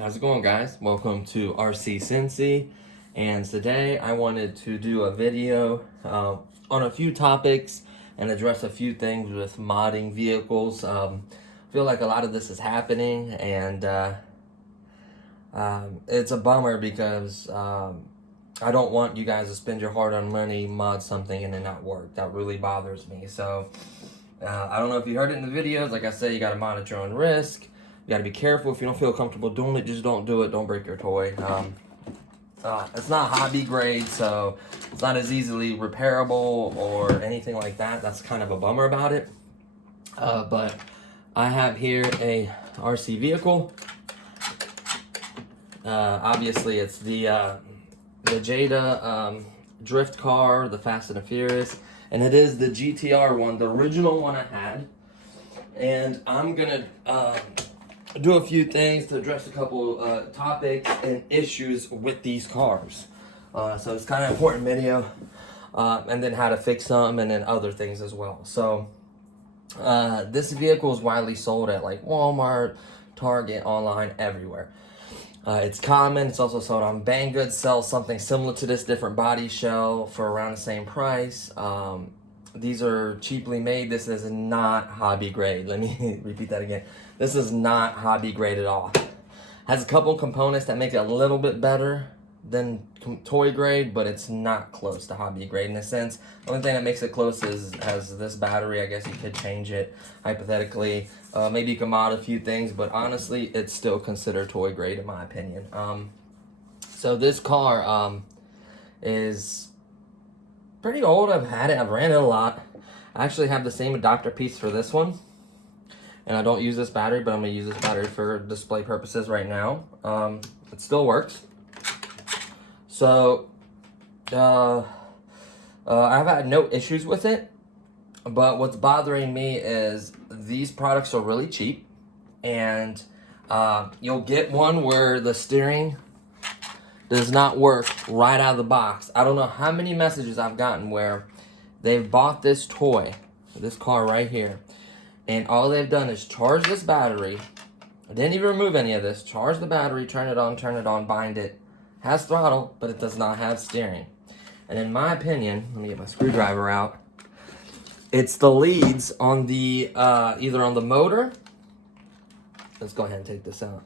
How's it going, guys? Welcome to RC Cincy, and today I wanted to do a video on a few topics and address a few things with modding vehicles. I feel like a lot of this is happening, and it's a bummer because I don't want you guys to spend your hard-earned money, mod something, and it not work. That really bothers me. So I don't know if you heard it in the videos. Like I said, you got to mod at your own risk. You gotta be careful. If you don't feel comfortable doing it, just don't do it. Don't break your toy. It's not hobby grade, so it's not as easily repairable or anything like that. That's kind of a bummer about it. But I have here a RC vehicle. Obviously, it's the Jade drift car, the Fast and the Furious, and it is the GTR one, the original one I had. And I'm gonna do a few things to address a couple topics and issues with these cars. So it's kind of an important video. And then how to fix them, and then other things as well. So this vehicle is widely sold at like Walmart, Target, online, everywhere. It's common. It's also sold on Banggood. Sells something similar to this, different body shell for around the same price. These are cheaply made. This is not hobby grade. Let me repeat that again. This is not hobby grade at all. Has a couple components that make it a little bit better than toy grade, but it's not close to hobby grade in a sense. The only thing that makes it close is has this battery. I guess you could change it hypothetically. Maybe you can mod a few things, but honestly, it's still considered toy grade in my opinion. So this car is pretty old. I've had it. I've ran it a lot. I actually have the same adapter piece for this one. And I don't use this battery, but I'm going to use this battery for display purposes right now. It still works. So, I've had no issues with it. But what's bothering me is these products are really cheap. And you'll get one where the steering does not work right out of the box. I don't know how many messages I've gotten where they've bought this toy, this car right here, and all they've done is charge this battery. I didn't even remove any of this. Charge the battery, turn it on, bind it. Has throttle, but it does not have steering. And in my opinion, let me get my screwdriver out. It's the leads on the, either on the motor. Let's go ahead and take this out.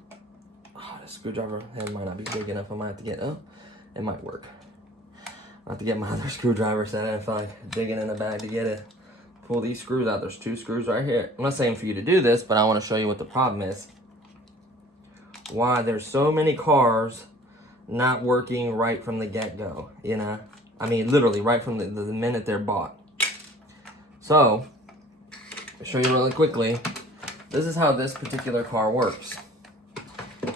Oh, the screwdriver hand might not be big enough. I might have to get, oh, it might work. I have to get my other screwdriver set. I didn't feel like digging in the bag to get it. Pull these screws out. There's 2 screws right here. I'm not saying for you to do this, but I want to show you what the problem is. Why there's so many cars not working right from the get-go, you know? I mean, literally right from the minute they're bought. So, I'll show you really quickly. This is how this particular car works.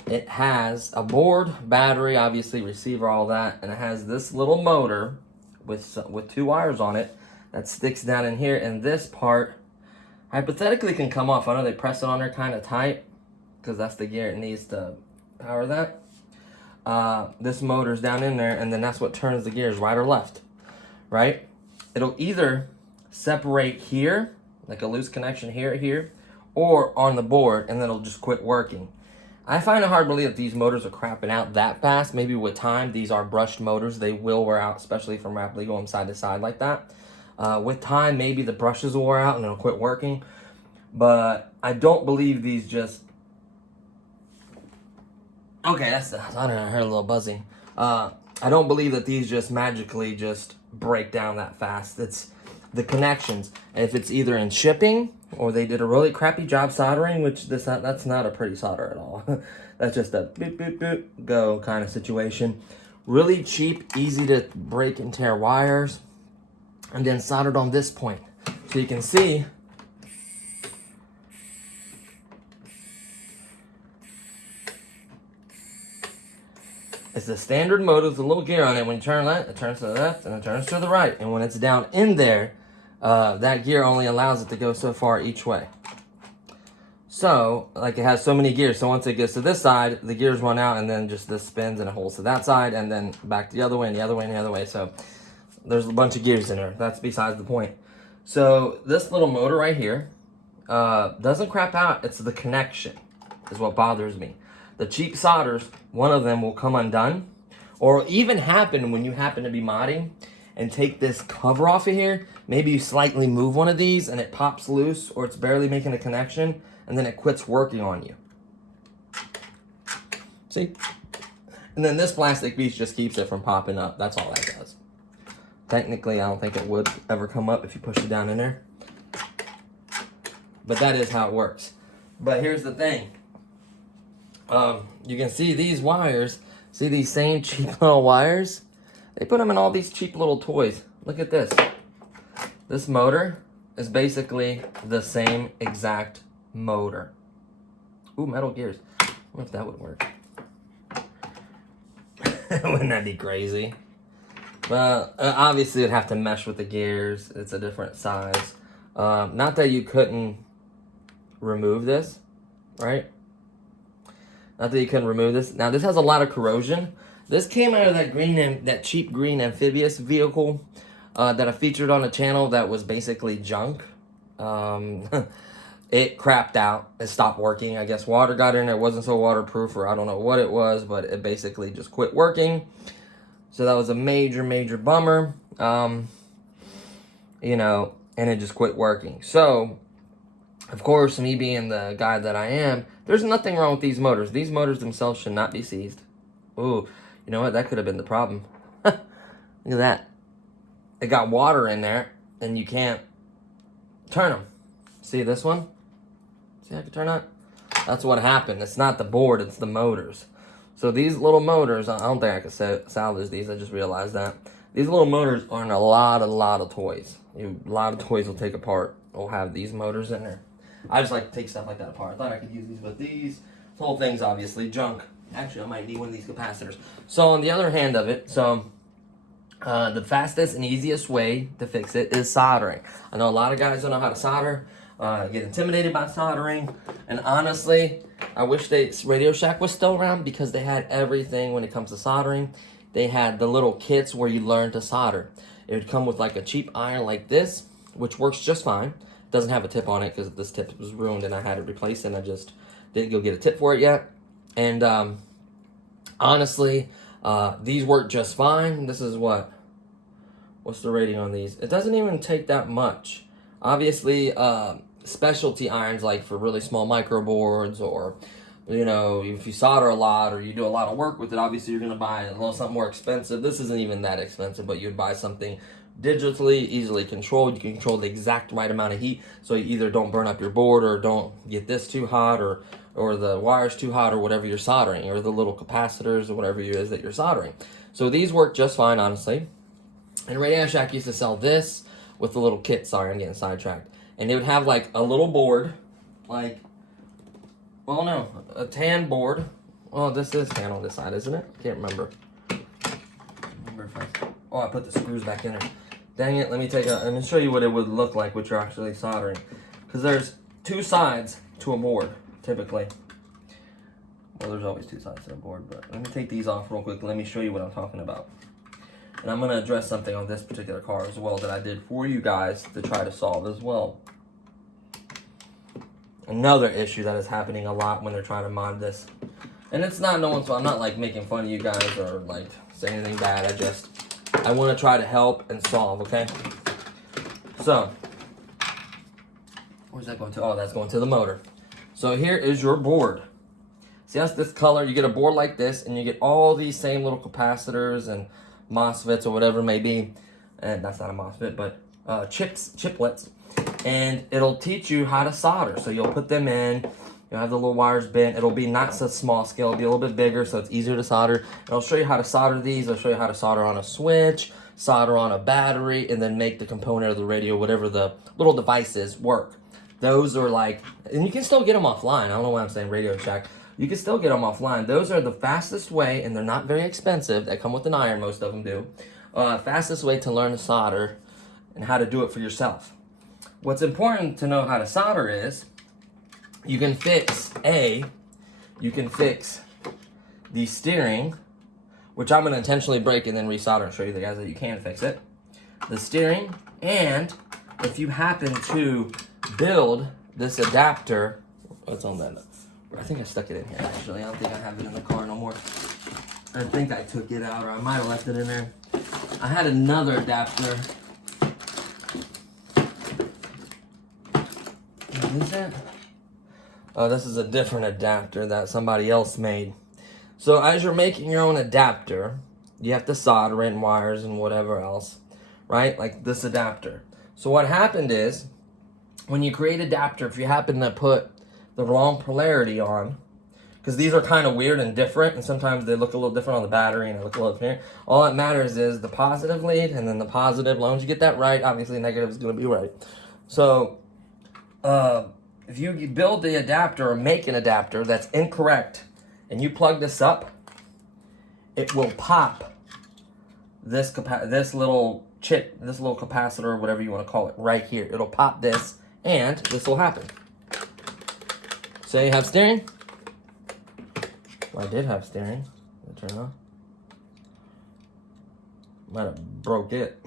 It has a board, battery, obviously receiver, all that, and it has this little motor with 2 wires on it that sticks down in here, and this part hypothetically can come off. I know they press it on there kind of tight because that's the gear it needs to power that. This motor's down in there, and then that's what turns the gears, right or left, right? It'll either separate here, like a loose connection here, or on the board, and then it'll just quit working. I find it hard to believe that these motors are crapping out that fast. Maybe with time, these are brushed motors. They will wear out, especially from rapidly going side to side like that. With time, maybe the brushes will wear out and it'll quit working. But I don't believe these just... Okay, I don't know, I heard a little buzzing. I don't believe that these just magically just break down that fast. It's the connections. And if it's either in shipping, or they did a really crappy job soldering, which that's not a pretty solder at all. That's just a boop, boop, boop, go kind of situation. Really cheap, easy to break and tear wires. And then soldered on this point. So you can see it's the standard motor with a little gear on it. When you turn left, it turns to the left, and it turns to the right. And when it's down in there, that gear only allows it to go so far each way. So, like, it has so many gears. So once it gets to this side, the gears run out, and then just this spins and it holds to that side, and then back the other way, and the other way, and the other way. So there's a bunch of gears in there. That's besides the point. So this little motor right here doesn't crap out. It's the connection is what bothers me. the cheap solders, one of them will come undone. Or even happen when you happen to be modding and take this cover off of here. Maybe you slightly move one of these and it pops loose, or it's barely making a connection, and then it quits working on you. See? And then this plastic piece just keeps it from popping up. That's all that does. Technically, I don't think it would ever come up if you push it down in there. But that is how it works. But here's the thing. You can see these wires. See these same cheap little wires? They put them in all these cheap little toys. Look at this. This motor is basically the same exact motor. Ooh, metal gears. I wonder if that would work. Wouldn't that be crazy? Well, obviously it'd have to mesh with the gears. It's a different size. Not that you couldn't remove this, right? Not that you couldn't remove this. Now this has a lot of corrosion. This came out of that cheap green amphibious vehicle that I featured on the channel that was basically junk. It crapped out. It stopped working. I guess water got in there. It wasn't so waterproof, or I don't know what it was, but it basically just quit working. So that was a major, major bummer. You know, and it just quit working. So, of course, me being the guy that I am, there's nothing wrong with these motors. These motors themselves should not be seized. Ooh, you know what? That could have been the problem. Look at that. It got water in there, and you can't turn them. See this one? See how I can turn that? That's what happened. It's not the board, it's the motors. So these little motors, I don't think I could salvage these. I just realized that. These little motors are in a lot of toys. A lot of toys will take apart. Will have these motors in there. I just like to take stuff like that apart. I thought I could use these with these. This whole thing's obviously junk. Actually, I might need one of these capacitors. So on the other hand of it, the fastest and easiest way to fix it is soldering. I know a lot of guys don't know how to solder. Get intimidated by soldering. And honestly, I wish Radio Shack was still around, because they had everything when it comes to soldering. They had the little kits where you learn to solder. It would come with like a cheap iron like this, which works just fine. Doesn't have a tip on it because this tip was ruined and I had it replaced, and I just didn't go get a tip for it yet. And honestly, these work just fine. This is what's the rating on these? It doesn't even take that much. Obviously, specialty irons, like for really small micro boards, or you know, if you solder a lot or you do a lot of work with it, obviously you're going to buy a little something more expensive. This isn't even that expensive, but you'd buy something digitally, easily controlled. You can control the exact right amount of heat, so you either don't burn up your board, or don't get this too hot, or the wires too hot, or whatever you're soldering, or the little capacitors, or whatever it is that you're soldering. So these work just fine, honestly. And Radio Shack used to sell this with the little kit. Sorry, I'm getting sidetracked. And they would have like a little board, like, well, no, a tan board. Oh, this is tan on this side, isn't it? I can't remember. Oh, I put the screws back in there. Dang it, let me show you what it would look like, what you're actually soldering. Because there's two sides to a board, typically. Well, there's always two sides to a board, but let me take these off real quick. Let me show you what I'm talking about. And I'm going to address something on this particular car as well that I did for you guys to try to solve as well. Another issue that is happening a lot when they're trying to mod this. And it's not no one's fault. I'm not like making fun of you guys or like saying anything bad. I want to try to help and solve, okay? So, where's that going to? Oh, that's going to the motor. So here is your board. See, that's this color. You get a board like this, and you get all these same little capacitors and MOSFETs or whatever it may be. And that's not a MOSFET, but chiplets. And it'll teach you how to solder. So you'll put them in. You'll have the little wires bent. It'll be not so small scale. It'll be a little bit bigger, so it's easier to solder. And I'll show you how to solder these. I'll show you how to solder on a switch, solder on a battery, and then make the component of the radio, whatever the little device is, work. Those are like, and you can still get them offline. I don't know why I'm saying Radio Shack. You can still get them offline. Those are the fastest way, and they're not very expensive. They come with an iron, most of them do. Fastest way to learn to solder and how to do it for yourself. What's important to know how to solder is, you can fix the steering, which I'm going to intentionally break and then resolder and show you the guys that you can fix it. The steering, and if you happen to build this adapter, what's on that? I think I stuck it in here, actually. I don't think I have it in the car no more. I think I took it out, or I might have left it in there. I had another adapter. What is that? Oh, this is a different adapter that somebody else made. So as you're making your own adapter, you have to solder in wires and whatever else, right? Like this adapter. So what happened is, when you create adapter, if you happen to put the wrong polarity on, because these are kind of weird and different, and sometimes they look a little different on the battery and they look a little different. All that matters is the positive lead and then the positive. As long as you get that right, obviously the negative is going to be right. So if you build the adapter or make an adapter that's incorrect and you plug this up, it will pop this little chip, this little capacitor, or whatever you want to call it, right here. It'll pop this, and this will happen. So you have steering. Well, I did have steering. Turn it on. Might have broke it.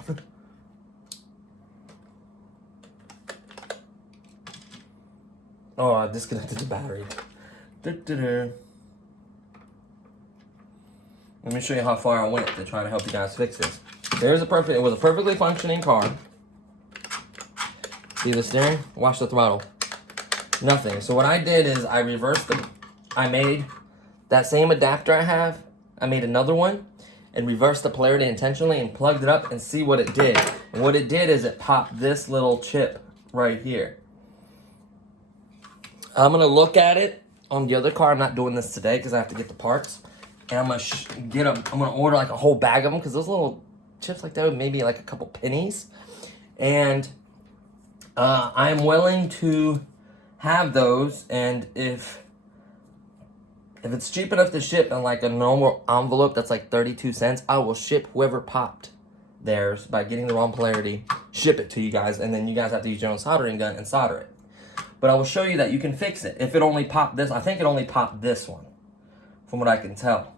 Oh, I disconnected the battery. Let me show you how far I went to try to help you guys fix this. It was a perfectly functioning car. See the steering? Watch the throttle. Nothing. So what I did is I made that same adapter I made another one and reversed the polarity intentionally and plugged it up and see what it did. And what it did is it popped this little chip right here. I'm gonna look at it on the other car. I'm not doing this today because I have to get the parts. And I'm gonna order like a whole bag of them, because those little chips like that would maybe like a couple pennies. And I'm willing to have those, and if it's cheap enough to ship in like a normal envelope that's like 32 cents, I will ship whoever popped theirs by getting the wrong polarity, ship it to you guys, and then you guys have to use your own soldering gun and solder it. But I will show you that you can fix it. If it only popped this, I think it only popped this one, from what I can tell.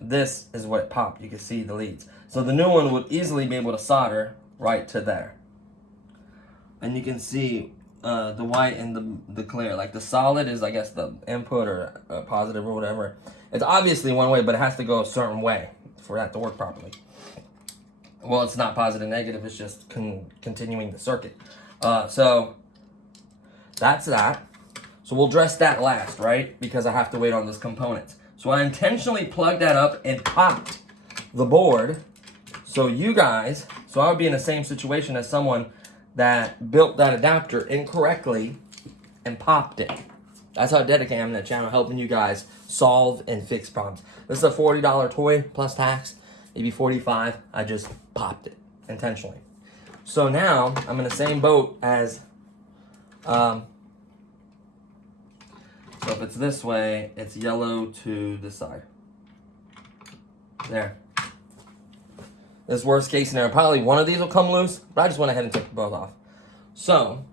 This is what it popped. You can see the leads. So the new one would easily be able to solder right to there. And you can see the white and the clear. Like the solid is, I guess, the input or positive or whatever. It's obviously one way, but it has to go a certain way for that to work properly. Well, it's not positive, negative. It's just continuing the circuit. So that's that. So we'll address that last, right? Because I have to wait on this component. So I intentionally plugged that up and popped the board. So I would be in the same situation as someone that built that adapter incorrectly and popped it. That's how dedicated I am to the channel, helping you guys solve and fix problems. This is a $40 toy plus tax, maybe $45. I just popped it intentionally. So now I'm in the same boat as, so if it's this way, it's yellow to this side. There. This worst case scenario, probably one of these will come loose, but I just went ahead and took them both off. So,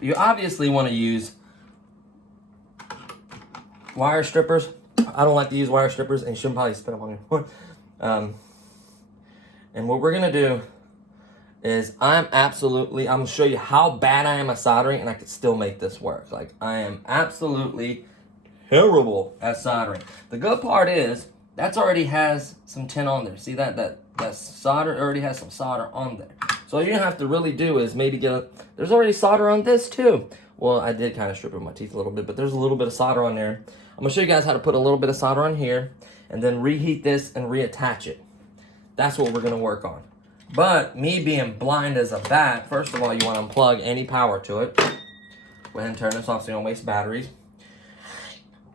you obviously want to use wire strippers. I don't like to use wire strippers, and you shouldn't probably spin them on your board. And what we're going to do is I'm going to show you how bad I am at soldering, and I could still make this work. Like, I am absolutely terrible at soldering. The good part is, that already has some tin on there. See that solder already has some solder on there. So all you have to really do is maybe there's already solder on this too. Well, I did kind of strip it with my teeth a little bit, but there's a little bit of solder on there. I'm going to show you guys how to put a little bit of solder on here, and then reheat this and reattach it. That's what we're going to work on. But me being blind as a bat, first of all, you want to unplug any power to it. Go ahead and turn this off so you don't waste batteries.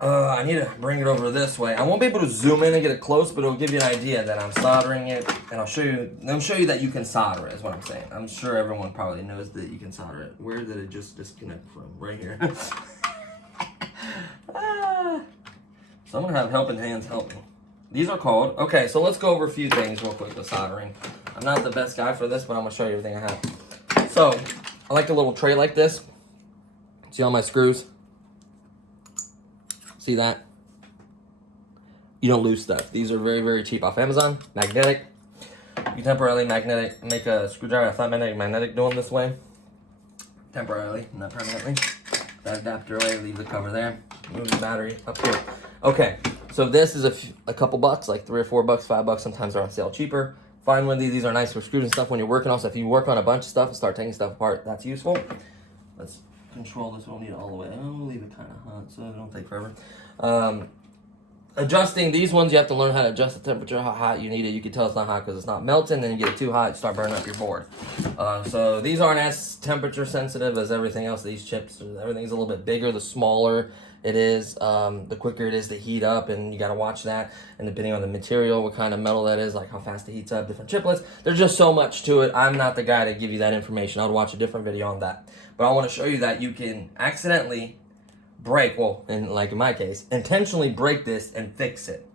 I need to bring it over this way. I won't be able to zoom in and get it close, but it'll give you an idea that I'm soldering it, and I'll show you that you can solder it, is what I'm saying. I'm sure everyone probably knows that you can solder it. Where did it just disconnect from? Right here. So I'm gonna have helping hands help me. These are called, okay, so let's go over a few things real quick with soldering. I'm not the best guy for this, but I'm gonna show you everything I have. So, I like a little tray like this. See all my screws? See that? You don't lose stuff. These are very, very cheap off Amazon. Magnetic. You temporarily make a screwdriver, a flat magnetic doing this way. temporarily, not permanently. That adapter away, leave the cover there. Move the battery up here. Okay, so this is a couple bucks, like $3 or $4, $5. Sometimes they're on sale cheaper. Find one of these are nice for screws and stuff when you're working. Also, if you work on a bunch of stuff and start taking stuff apart, that's useful. Let's control this. We'll need it all the way. I'll leave it kind of hot so it don't take forever. Adjusting these ones, you have to learn how to adjust the temperature, how hot you need it. You can tell it's not hot because it's not melting. Then you get it too hot, you start burning up your board. So these aren't as temperature sensitive as everything else. These chips, everything's a little bit bigger. The smaller it is, the quicker it is to heat up, and you got to watch that. And depending on the material, what kind of metal that is, like how fast it heats up, different chiplets. There's just so much to it. I'm not the guy to give you that information. I would watch a different video on that. But I want to show you that you can accidentally break, well, like in my case, intentionally break this and fix it.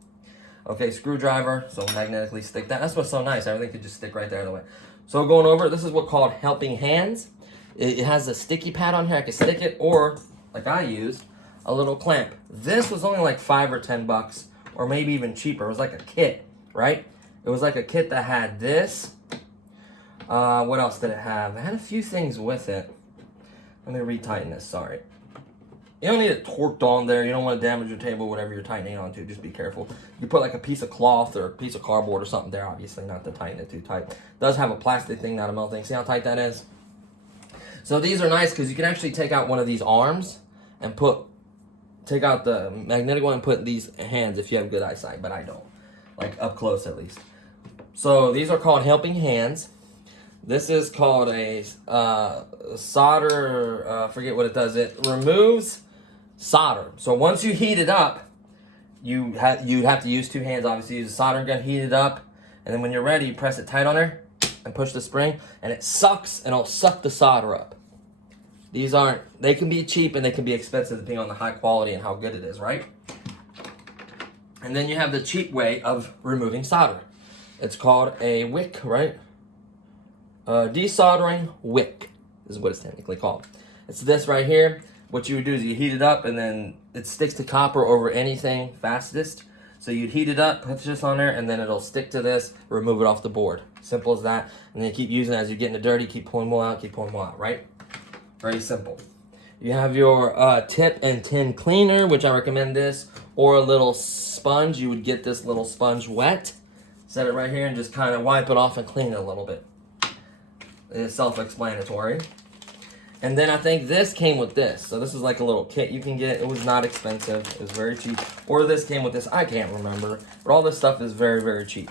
Okay, screwdriver, so magnetically stick that. That's what's so nice. Everything could just stick right there the way. So going over, this is what's called helping hands. It has a sticky pad on here. I can stick it, or like I use, a little clamp. This was only like $5 or $10, or maybe even cheaper. It was like a kit, right? It was like a kit that had this. What else did it have? It had a few things with it. Let me retighten this, sorry. You don't need it torqued on there. You don't want to damage your table, whatever you're tightening onto. Just be careful. You put like a piece of cloth or a piece of cardboard or something there, obviously, not to tighten it too tight. It does have a plastic thing, not a metal thing. See how tight that is? So these are nice because you can actually take out one of these arms and take out the magnetic one and put these hands if you have good eyesight, but I don't. Like up close at least. So these are called helping hands. This is called a solder, forget what it does. It removes solder. So once you heat it up, you'd have to use two hands, obviously. Use a soldering gun, heat it up, and then when you're ready, you press it tight on there and push the spring, and it sucks, and it'll suck the solder up. They can be cheap and they can be expensive depending on the high quality and how good it is, right? And then you have the cheap way of removing solder. It's called a wick, right? Desoldering wick is what it's technically called. It's this right here. What you would do is you heat it up, and then it sticks to copper over anything fastest. So you'd heat it up, put this on there, and then it'll stick to this, remove it off the board. Simple as that. And then you keep using it as you get into dirty, keep pulling more out, keep pulling more out, right? Very simple. You have your tip and tin cleaner, which I recommend this, or a little sponge. You would get this little sponge wet, set it right here, and just kind of wipe it off and clean it a little bit. It's self-explanatory. And then I think this came with this. So this is like a little kit you can get. It was not expensive. It was very cheap. Or this came with this. I can't remember. But all this stuff is very, very cheap.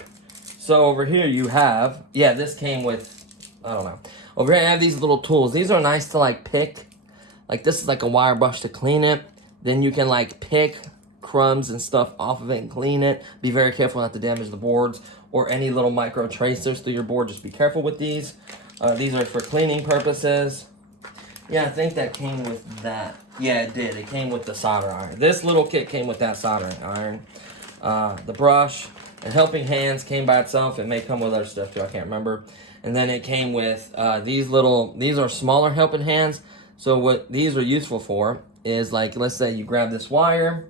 So over here you have, yeah, this came with, I don't know. Over here I have these little tools. These are nice to like pick. Like this is like a wire brush to clean it. Then you can like pick crumbs and stuff off of it and clean it. Be very careful not to damage the boards or any little micro tracers through your board. Just be careful with these. These are for cleaning purposes. Yeah, I think that came with that. Yeah, it did. It came with the solder iron. This little kit came with that soldering iron. The brush and helping hands came by itself. It may come with other stuff too. I can't remember. And then it came with these are smaller helping hands. So what these are useful for is like, let's say you grab this wire.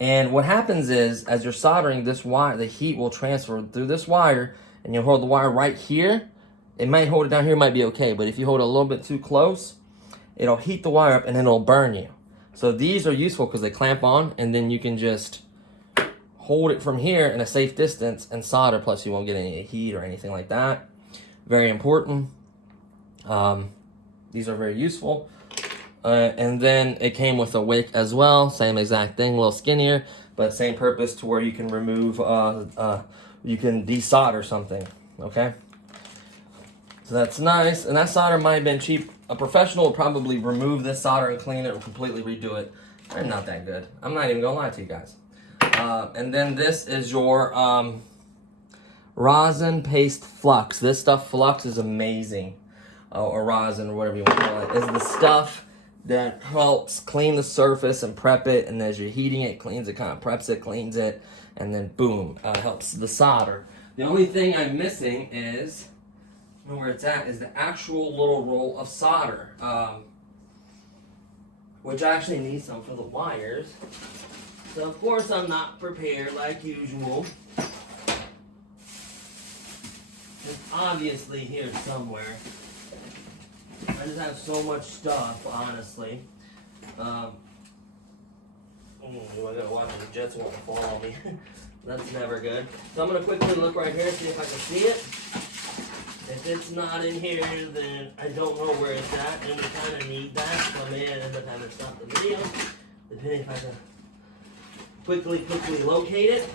And what happens is, as you're soldering this wire, the heat will transfer through this wire. And you'll hold the wire right here. It might hold it down here, might be okay, but if you hold it a little bit too close, it'll heat the wire up and then it'll burn you. So these are useful because they clamp on, and then you can just hold it from here in a safe distance and solder, plus you won't get any heat or anything like that. Very important. These are very useful. And then it came with a wick as well, same exact thing, a little skinnier, but same purpose to where you can remove, you can desolder something, okay? So that's nice, and that solder might have been cheap. A professional would probably remove this solder and clean it or completely redo it. They're not that good. I'm not even gonna lie to you guys. And then this is your rosin paste flux. This stuff, flux, is amazing. Or rosin, or whatever you want to call it. It's the stuff that helps clean the surface and prep it, and as you're heating it, cleans it, kind of preps it, cleans it, and then boom, helps the solder. The only thing I'm missing is, where it's at, is the actual little roll of solder, which I actually need some for the wires. So of course I'm not prepared like usual. It's obviously here somewhere. I just have so much stuff, honestly. I gotta watch the Jets want to fall on me. That's never good. So I'm gonna quickly look right here, see if I can see it. If it's not in here, then I don't know where it's at, and we kind of need that, so I may end up having to stop the video, depending if I can quickly locate it.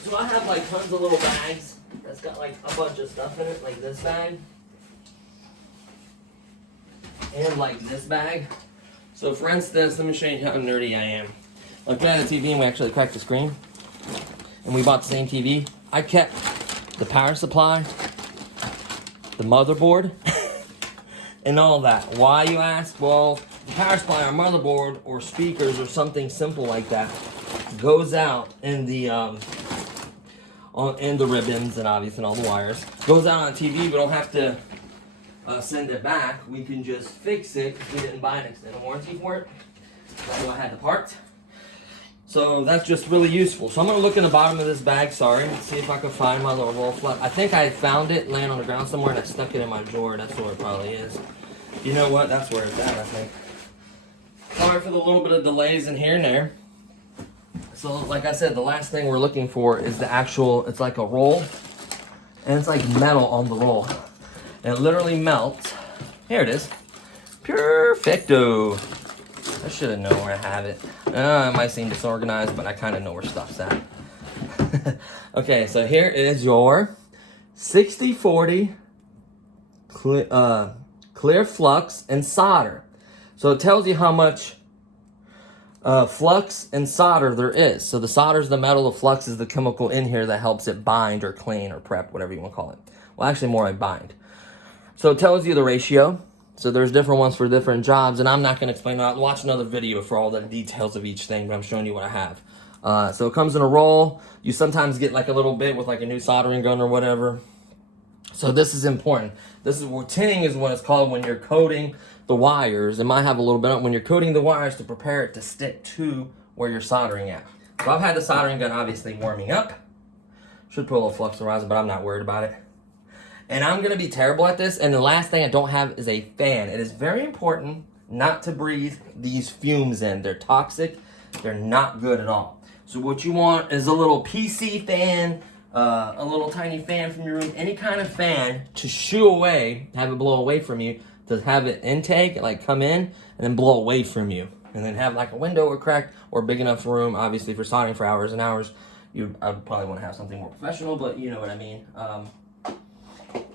So I have like tons of little bags that's got like a bunch of stuff in it, like this bag, and like this bag. So for instance, let me show you how nerdy I am. Like we had a TV and we actually cracked the screen, and we bought the same TV. I kept the power supply, the motherboard, and all that. Why, you ask? Well, the power supply or motherboard or speakers or something simple like that goes out in the in the ribbons and obviously all the wires. Goes out on TV. We don't have to send it back. We can just fix it because we didn't buy an extended warranty for it. That's why I had the part. So that's just really useful. So I'm going to look in the bottom of this bag, sorry, and see if I can find my little roll flap. I think I found it laying on the ground somewhere and I stuck it in my drawer. That's where it probably is. You know what? That's where it's at, I think. Sorry for the little bit of delays in here and there. So like I said, the last thing we're looking for is the actual, it's like a roll. And it's like metal on the roll. And it literally melts. Here it is. Perfecto. I should have known where I have it. It might seem disorganized, but I kind of know where stuff's at. Okay, so here is your 60/40 clear flux and solder. So it tells you how much flux and solder there is. So the solder is the metal, the flux is the chemical in here that helps it bind or clean or prep, whatever you want to call it. Well, actually more like bind. So it tells you the ratio. So there's different ones for different jobs, and I'm not going to explain that. Watch another video for all the details of each thing, but I'm showing you what I have. So it comes in a roll. You sometimes get like a little bit with like a new soldering gun or whatever. So this is important. This is what tinning is what it's called when you're coating the wires. It might have a little bit of when you're coating the wires to prepare it to stick to where you're soldering at. So I've had the soldering gun obviously warming up. Should put a little flux in Rosin, but I'm not worried about it. And I'm going to be terrible at this. And the last thing I don't have is a fan. It is very important not to breathe these fumes in. They're toxic. They're not good at all. So what you want is a little PC fan, a little tiny fan from your room, any kind of fan to shoo away, have it blow away from you, to have it intake, like come in, and then blow away from you. And then have like a window or crack or big enough room, obviously for soldering for hours and hours. I'd probably want to have something more professional, but you know what I mean.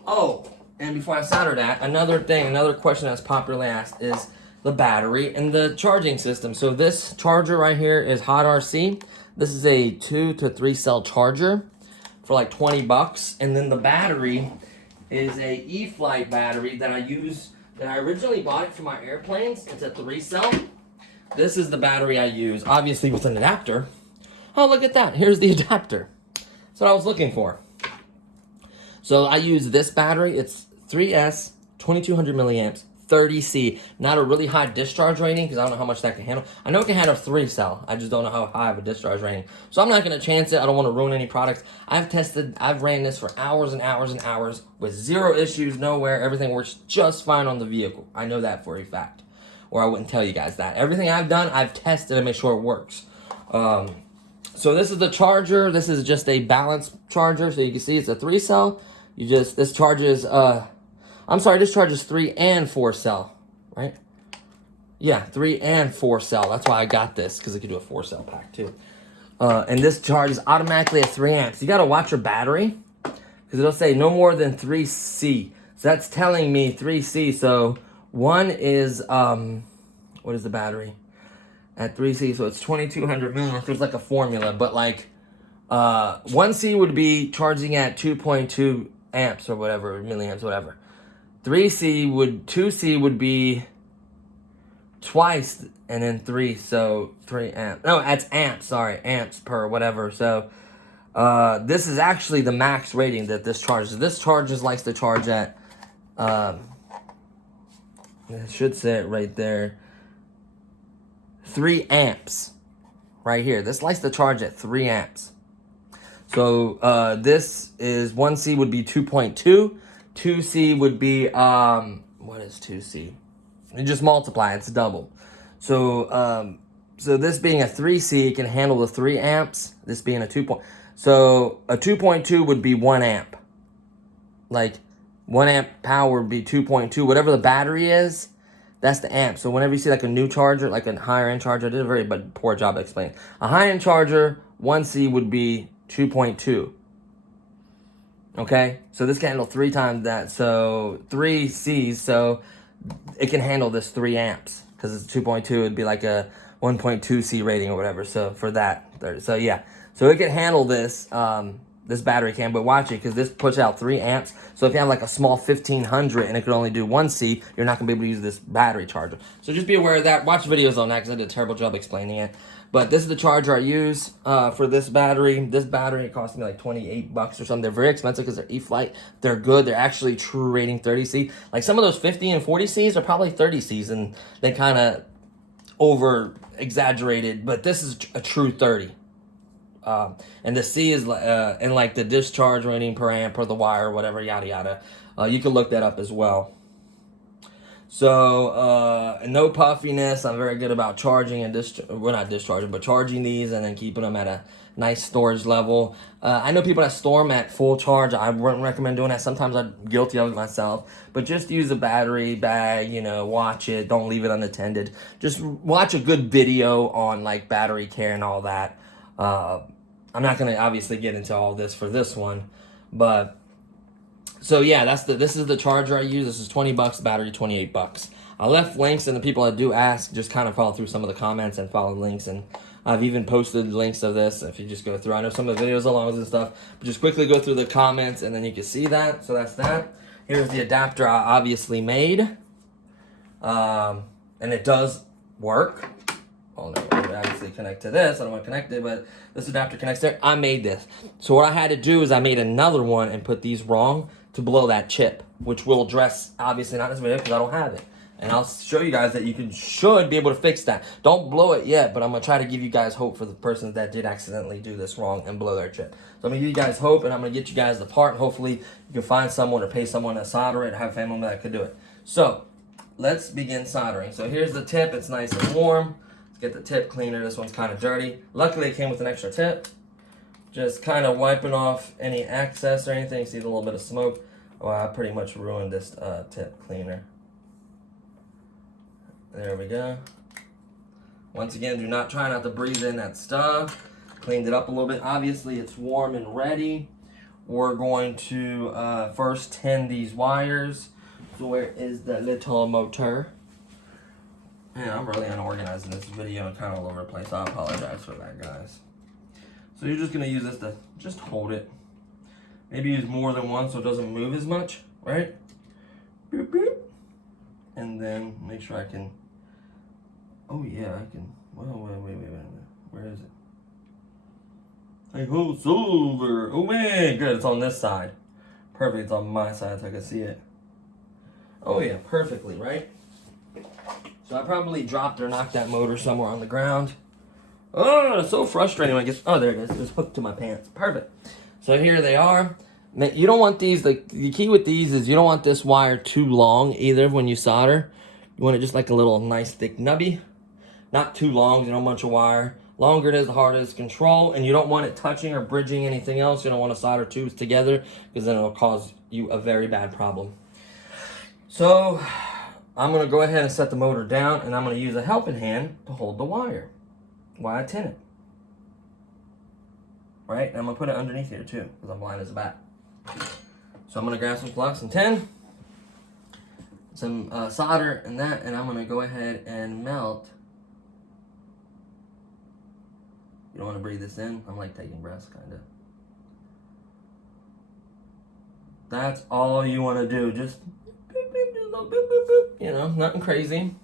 Oh, and before I solder that, another question that's popularly asked is the battery and the charging system. So this charger right here is Hot RC. This is a 2 to 3 cell charger for like 20 bucks. And then the battery is a E-Flight battery that I use, that I originally bought it for my airplanes. It's a 3 cell. This is the battery I use, obviously with an adapter. Oh, look at that. Here's the adapter. That's what I was looking for. So I use this battery. It's 3S, 2200 milliamps, 30C. Not a really high discharge rating because I don't know how much that can handle. I know it can handle 3 cell. I just don't know how high of a discharge rating. So I'm not going to chance it. I don't want to ruin any products. I've ran this for hours and hours and hours with 0 issues, nowhere. Everything works just fine on the vehicle. I know that for a fact. Or I wouldn't tell you guys that. Everything I've done, I've tested to make sure it works. So this is the charger. This is just a balanced charger. So you can see it's a 3 cell. This charges, this charges 3 and 4 cell, right? Yeah, 3 and 4 cell. That's why I got this, because it could do a 4 cell pack too. And this charges automatically at 3 amps. You got to watch your battery, because it'll say no more than 3C. So that's telling me 3C. So one is, what is the battery? At 3C, so it's 2200 milliamps. There's like a formula, but like 1C would be charging at 2.2 amps or whatever, milliamps, whatever. 2C would be twice, and then 3, so 3 amps. No, that's amps, sorry, amps per whatever. So this is actually the max rating that this charges. This charges likes to charge at, it should say it right there, 3 amps. Right here. This likes to charge at 3 amps. So this is 1C would be 2.2. 2C would be, what is 2C? You just multiply, it's double. So, so this being a 3C, it can handle the 3 amps. This being a 2. So a 2.2 would be 1 amp. Like 1 amp power would be 2.2. Whatever the battery is, that's the amp. So whenever you see like a new charger, like a higher end charger, I did a very poor job explaining. A high end charger, 1C would be 2.2. Okay, so this can handle 3 times that. So 3 C's, so it can handle this 3 amps because it's 2.2. It'd be like a 1.2 C rating or whatever. So for that, so yeah, so it can handle this. This battery can, but watch it because this puts out 3 amps. So if you have like a small 1500 and it could only do 1 C, you're not gonna be able to use this battery charger. So just be aware of that. Watch videos on that because I did a terrible job explaining it. But this is the charger I use for this battery. This battery cost me like 28 bucks or something. They're very expensive because they're E-Flite. They're good. They're actually true rating 30C. Like some of those 50 and 40Cs are probably 30Cs and they kind of over exaggerated, but this is a true 30. And the C is in like the discharge rating per amp per the wire, whatever, yada yada. You can look that up as well. So no puffiness. I'm very good about charging and we're not discharging, but charging these and then keeping them at a nice storage level. I know people that store them at full charge. I wouldn't recommend doing that. Sometimes I'm guilty of it myself, but just use a battery bag, you know, watch it. Don't leave it unattended. Just watch a good video on like battery care and all that. I'm not going to obviously get into all this for this one, but so yeah, this is the charger I use. This is 20 bucks, battery 28 bucks. I left links, and the people that do ask just kind of follow through some of the comments and follow links, and I've even posted links of this if you just go through. I know some of the videos along and stuff, but just quickly go through the comments and then you can see that. So that's that. Here's the adapter I obviously made, and it does work. Oh no, I would obviously connect to this. I don't want to connect it, but this adapter connects there. I made this. So what I had to do is I made another one and put these wrong to blow that chip, which we'll address obviously not in this video because I don't have it. And I'll show you guys that you should be able to fix that. Don't blow it yet, but I'm going to try to give you guys hope for the persons that did accidentally do this wrong and blow their chip. So I'm going to give you guys hope, and I'm going to get you guys the part, and hopefully you can find someone or pay someone to solder it, have a family member that could do it. So let's begin soldering. So here's the tip. It's nice and warm. Let's get the tip cleaner. This one's kind of dirty. Luckily, it came with an extra tip. Just kind of wiping off any excess or anything. See a little bit of smoke. Oh, I pretty much ruined this tip cleaner. There we go. Once again, try not to breathe in that stuff. Cleaned it up a little bit. Obviously, it's warm and ready. We're going to first tin these wires. So where is the little motor? Yeah, I'm really unorganized in this video and kind of all over the place. I apologize for that, guys. So you're just going to use this to just hold it. Maybe use more than one so it doesn't move as much, right? Boop, boop. And then make sure I can, oh yeah, I can, well, wait, where is it? Hey, ho, silver, oh man, good, it's on this side. Perfect, it's on my side so I can see it. Oh yeah, perfectly, right? So I probably dropped or knocked that motor somewhere on the ground. Oh, it's so frustrating when I get, oh there it is, it's hooked to my pants, perfect. So here they are. You don't want these, the key with these is you don't want this wire too long either when you solder. You want it just like a little nice thick nubby. Not too long, you don't want your wire. Longer it is, the harder it is to control, and you don't want it touching or bridging anything else. You don't want to solder tubes together because then it'll cause you a very bad problem. So I'm going to go ahead and set the motor down, and I'm going to use a helping hand to hold the wire while I tin it. Right, and I'm going to put it underneath here too because I'm blind as a bat. So I'm going to grab some flux and tin, some solder and that, and I'm going to go ahead and melt. You don't want to breathe this in. I'm like taking breaths, kind of. That's all you want to do. Just boop, boop, do a little boop, boop, boop. You know, nothing crazy.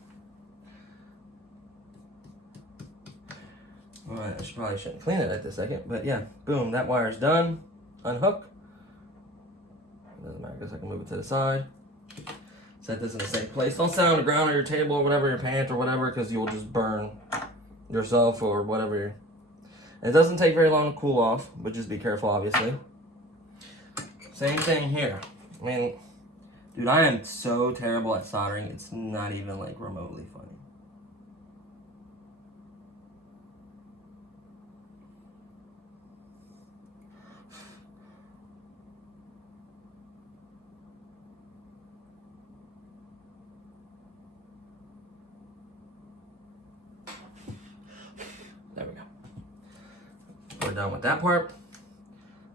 Alright, I probably shouldn't clean it at this second, but yeah, boom, that wire's done. Unhook. Doesn't matter, I guess I can move it to the side. Set this in a safe place. Don't set it on the ground or your table or whatever, your pants or whatever, because you'll just burn yourself or whatever. And it doesn't take very long to cool off, but just be careful, obviously. Same thing here. I mean, Dude, I am so terrible at soldering, it's not even like remotely funny. There we go. We're done with that part.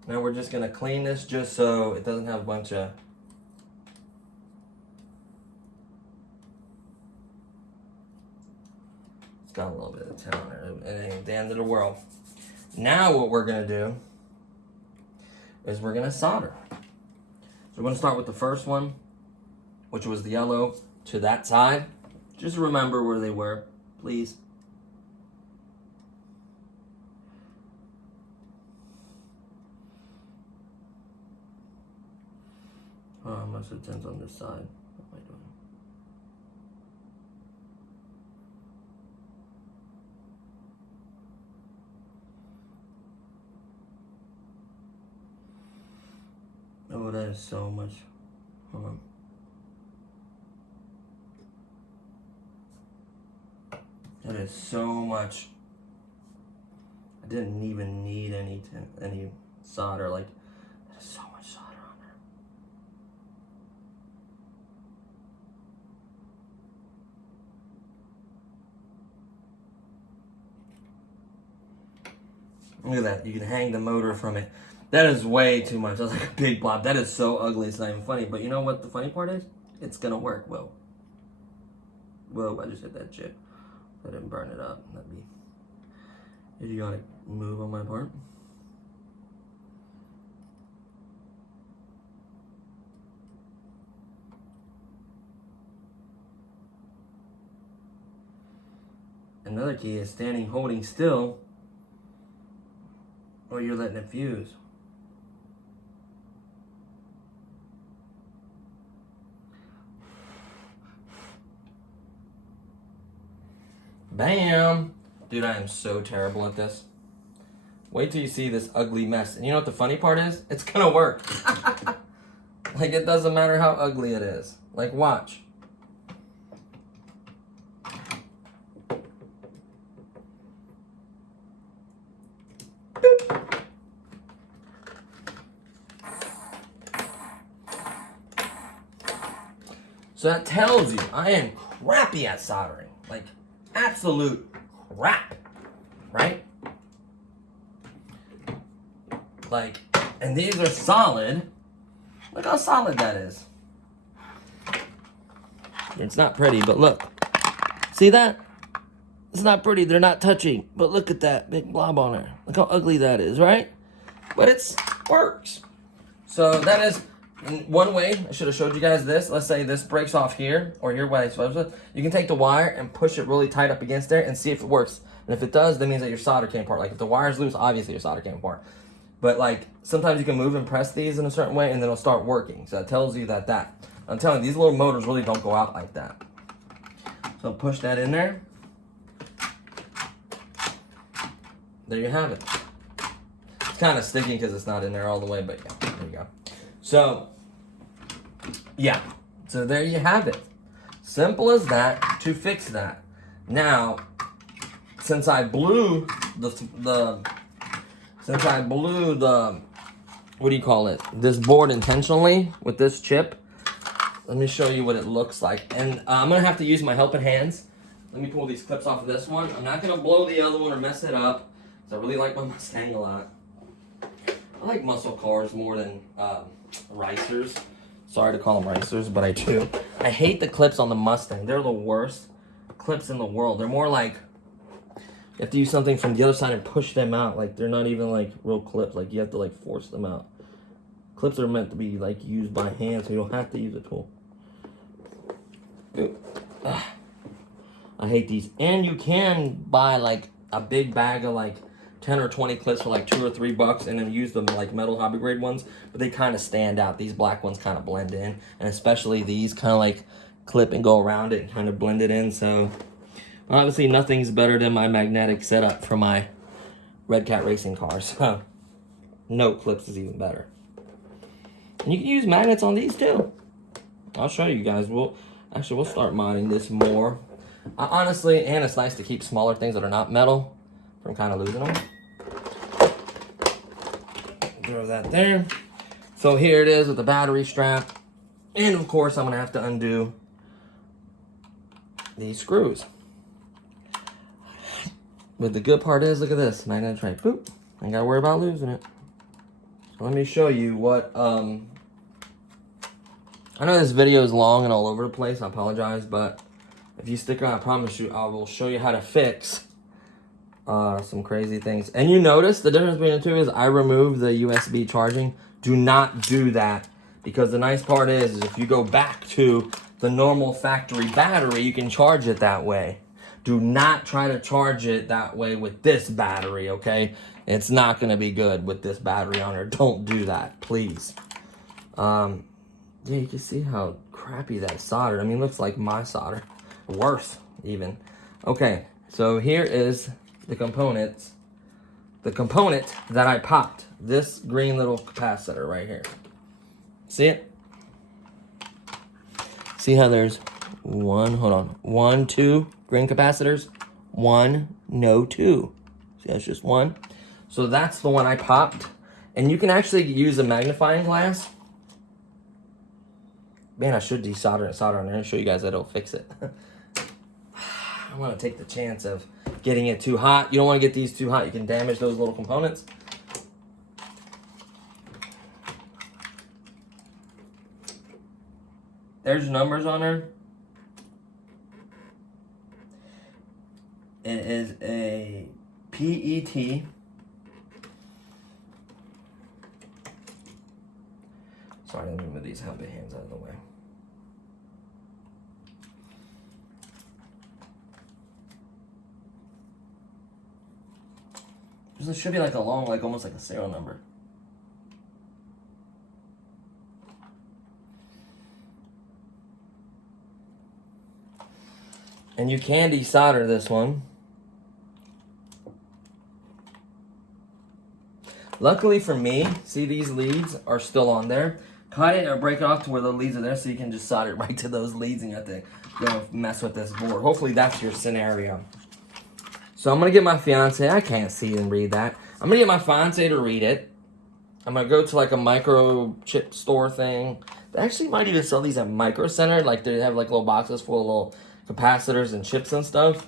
Now we're just gonna clean this just so it doesn't have a bunch of got a little bit of tin on there. It ain't the end of the world. Now what we're gonna do is we're gonna solder. So we're gonna start with the first one, which was the yellow to that side. Just remember where they were, please. Oh, most of the tin's on this side. What am I doing? Oh, that is so much. Hold on. That is so much. I didn't even need any solder. Like, there's so much solder on there. Look at that. You can hang the motor from it. That is way too much. That's like a big blob. That is so ugly. It's not even funny. But you know what the funny part is? It's gonna work. Whoa. Whoa, I just hit that chip. I didn't burn it up. That'd be idiotic move on my part. Another key is standing holding still or you're letting it fuse. Bam! Dude, I am so terrible at this. Wait till you see this ugly mess. And you know what the funny part is? It's gonna work. Like, it doesn't matter how ugly it is. Like, watch. Boop. So that tells you I am crappy at soldering. Like, absolute crap, right? Like, and these are solid. Look how solid that is. It's not pretty, but look. See that? It's not pretty, they're not touching. But look at that big blob on there. Look how ugly that is, right? But it works. So that is one way. I should have showed you guys this. Let's say this breaks off here, or here, vice versa. You can take the wire and push it really tight up against there and see if it works. And if it does, that means that your solder came apart. Like if the wire's loose, obviously your solder came apart. But like sometimes you can move and press these in a certain way and then it'll start working. So that tells you that I'm telling you, these little motors really don't go out like that. So push that in there. There you have it. It's kind of sticking because it's not in there all the way, but yeah, there you go. So, yeah. So there you have it. Simple as that to fix that. Now, since I blew what do you call it? This board intentionally with this chip. Let me show you what it looks like. And I'm gonna have to use my helping hands. Let me pull these clips off of this one. I'm not gonna blow the other one or mess it up. I really like my Mustang a lot. I like muscle cars more than racers. Sorry to call them racers, but I do. I hate the clips on the Mustang. They're the worst clips in the world. They're more like you have to use something from the other side and push them out. Like they're not even like real clips. Like you have to like force them out. Clips are meant to be like used by hand, so you don't have to use a tool. I hate these. And you can buy like a big bag of like 10 or 20 clips for like $2 or $3 and then use them like metal hobby grade ones, but they kind of stand out. These black ones kind of blend in, and especially these kind of like clip and go around it and kind of blend it in. So obviously nothing's better than my magnetic setup for my Red Cat racing cars. So no clips is even better. And you can use magnets on these too. I'll show you guys. We'll start modding this more. Honestly, and it's nice to keep smaller things that are not metal from kind of losing them. Throw that there. So here it is with the battery strap. And of course, I'm gonna have to undo these screws. But the good part is, look at this, magnetic tray. Boop. I ain't gotta worry about losing it. So let me show you what, I know this video is long and all over the place, I apologize, but if you stick around, I promise you, I will show you how to fix some crazy things. And you notice the difference between the two is I removed the USB charging. Do not do that, because the nice part is if you go back to the normal factory battery, you can charge it that way. Do not try to charge it that way with this battery, okay? It's not gonna be good with this battery on there. Don't do that, please. Yeah, you can see how crappy that soldered. I mean, it looks like my solder. Worse, even. Okay, so here is the components. The component that I popped. This green little capacitor right here. See it? See how there's one, two green capacitors? One, no, two. See, that's just one. So that's the one I popped. And you can actually use a magnifying glass. Man, I should desolder and solder on there and show you guys that it'll fix it. I want to take the chance of getting it too hot. You don't want to get these too hot. You can damage those little components. There's numbers on there. It is a PET. Sorry, let me move these happy hands out of the way. This should be like a long, like almost like a serial number. And you can desolder this one. Luckily for me, see these leads are still on there. Cut it or break it off to where the leads are there so you can just solder it right to those leads and you have to go mess with this board. Hopefully that's your scenario. So I'm going to get my fiance, I can't see and read that. I'm going to get my fiance to read it. I'm going to go to like a microchip store thing. They actually might even sell these at Micro Center. Like they have like little boxes full of little capacitors and chips and stuff.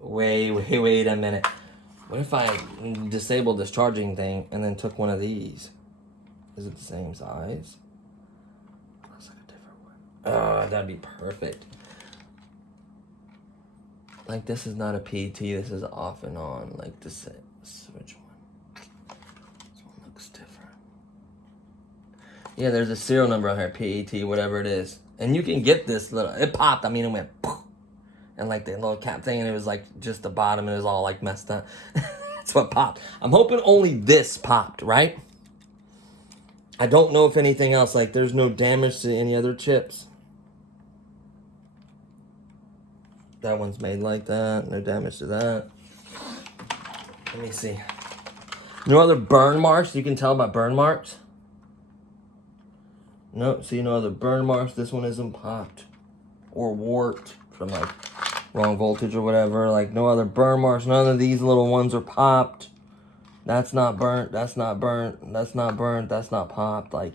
Wait a minute. What if I disabled this charging thing and then took one of these? Is it the same size? Looks like a different one. Oh, that'd be perfect. Like this is not a PET, this is off and on. Like this is, which one? This one looks different. Yeah, there's a serial number on here, PET, whatever it is. And you can get this little, it popped, I mean it went poof. And like the little cap thing, and it was like just the bottom, and it was all like messed up. That's what popped. I'm hoping only this popped, right? I don't know if anything else, like there's no damage to any other chips. That one's made like that, no damage to that. Let me see. No other burn marks, you can tell by burn marks. Nope, see no other burn marks. This one isn't popped or warped from like wrong voltage or whatever. Like no other burn marks. None of these little ones are popped. That's not burnt. That's not burnt. That's not burnt. That's not popped. Like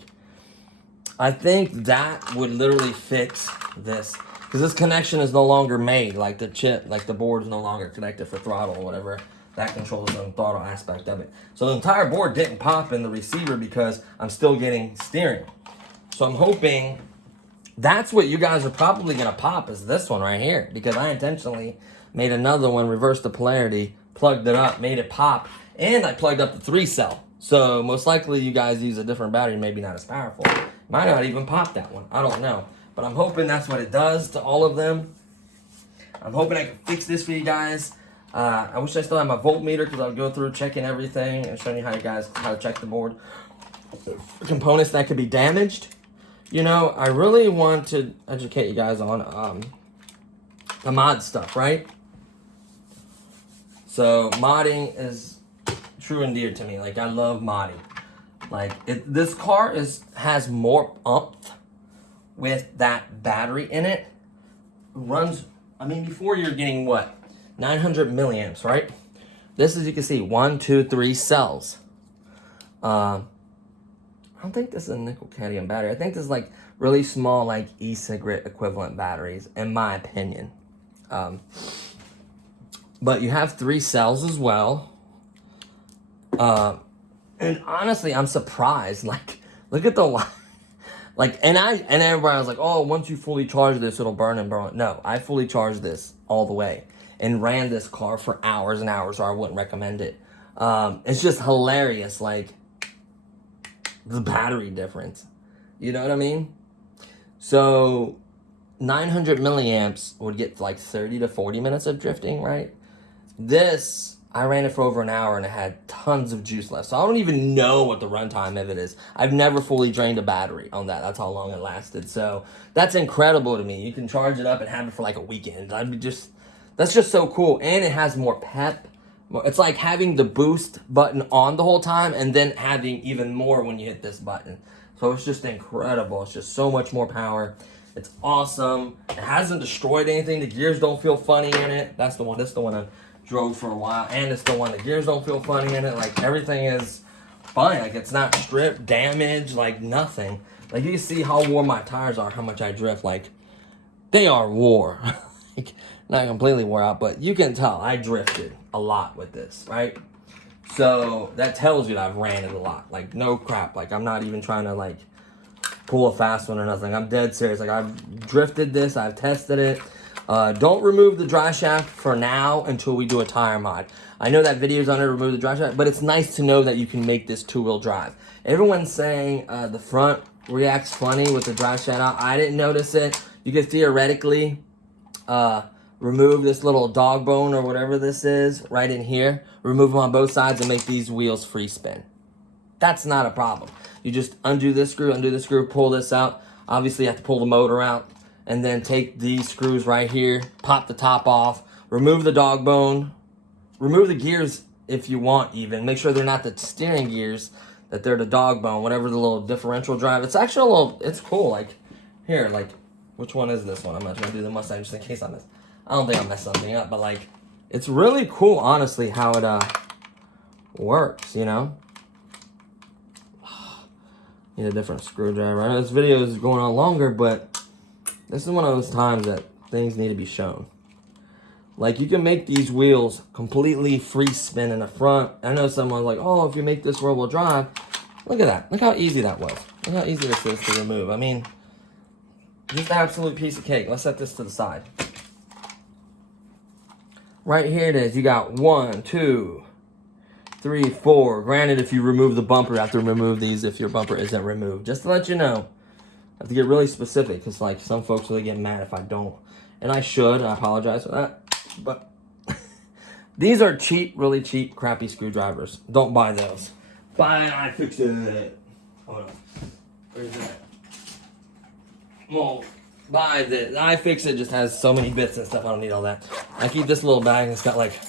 I think that would literally fix this. Because this connection is no longer made. Like the chip, like the board is no longer connected for throttle or whatever. That controls the throttle aspect of it. So the entire board didn't pop in the receiver because I'm still getting steering. So I'm hoping that's what you guys are probably going to pop is this one right here. Because I intentionally made another one, reversed the polarity, plugged it up, made it pop. And I plugged up the 3-cell. So most likely you guys use a different battery, maybe not as powerful. Might not even pop that one. I don't know. But I'm hoping that's what it does to all of them. I'm hoping I can fix this for you guys. I wish I still had my voltmeter because I'll go through checking everything and showing you how to check the board. Components that could be damaged. You know, I really want to educate you guys on the mod stuff, right? So modding is true and dear to me. Like I love modding. Like, this car has more oomph with that battery in it. Runs, I mean, before you're getting what? 900 milliamps, right? This, as you can see, 1, 2, 3 cells. I don't think this is a nickel cadmium battery. I think this is like really small, like e-cigarette equivalent batteries, in my opinion. But you have 3 cells as well. And honestly, I'm surprised. Like, look at the like, and everybody was like, oh, once you fully charge this, it'll burn and burn. No, I fully charged this all the way and ran this car for hours and hours, or I wouldn't recommend it. It's just hilarious, like, the battery difference. You know what I mean? So 900 milliamps would get like 30 to 40 minutes of drifting, right? This, I ran it for over an hour and it had tons of juice left. So I don't even know what the runtime of it is. I've never fully drained a battery on that. That's how long it lasted. So that's incredible to me. You can charge it up and have it for like a weekend. That's just so cool. And it has more pep. It's like having the boost button on the whole time and then having even more when you hit this button. So it's just incredible. It's just so much more power. It's awesome. It hasn't destroyed anything. The gears don't feel funny in it. That's the one. This is the one I drove for a while. And it's the one. The gears don't feel funny in it. Like, everything is fine. Like, it's not stripped, damaged, like nothing. Like, you can see how worn my tires are, how much I drift. Like, they are wore. Like, not completely wore out, but you can tell I drifted a lot with this, right? So that tells you that I've ran it a lot. Like, no crap. Like, I'm not even trying to, like, pull a fast one or nothing. I'm dead serious. Like, I've drifted this. I've tested it. Don't remove the dry shaft for now until we do a tire mod. I know that video's on it, remove the dry shaft, but it's nice to know that you can make this two-wheel drive. Everyone's saying the front reacts funny with the dry shaft out. I didn't notice it. You could theoretically remove this little dog bone or whatever this is right in here. Remove them on both sides and make these wheels free spin. That's not a problem. You just undo this screw, pull this out. Obviously, you have to pull the motor out. And then take these screws right here, pop the top off, remove the dog bone, remove the gears if you want even. Make sure they're not the steering gears, that they're the dog bone, whatever the little differential drive. It's actually a little, it's cool. Like, here, like, which one is this one? I'm not going to do the Mustang just in case I miss. I don't think I messed something up, but like, it's really cool, honestly, how it works, you know? Need a different screwdriver. I know this video is going on longer, but this is one of those times that things need to be shown. Like, you can make these wheels completely free spin in the front. I know someone's like, oh, if you make this rear-wheel drive, look at that. Look how easy that was. Look how easy this is to remove. I mean, just an absolute piece of cake. Let's set this to the side. Right here it is. You got 1, 2, 3, 4. Granted, if you remove the bumper, you have to remove these if your bumper isn't removed. Just to let you know. I have to get really specific because, like, some folks really get mad if I don't. And I should. I apologize for that. But these are cheap, really cheap, crappy screwdrivers. Don't buy those. Buy an iFixit. Hold on. Where's that? Well, buy this. iFixit just has so many bits and stuff. I don't need all that. I keep this little bag and it's got, like,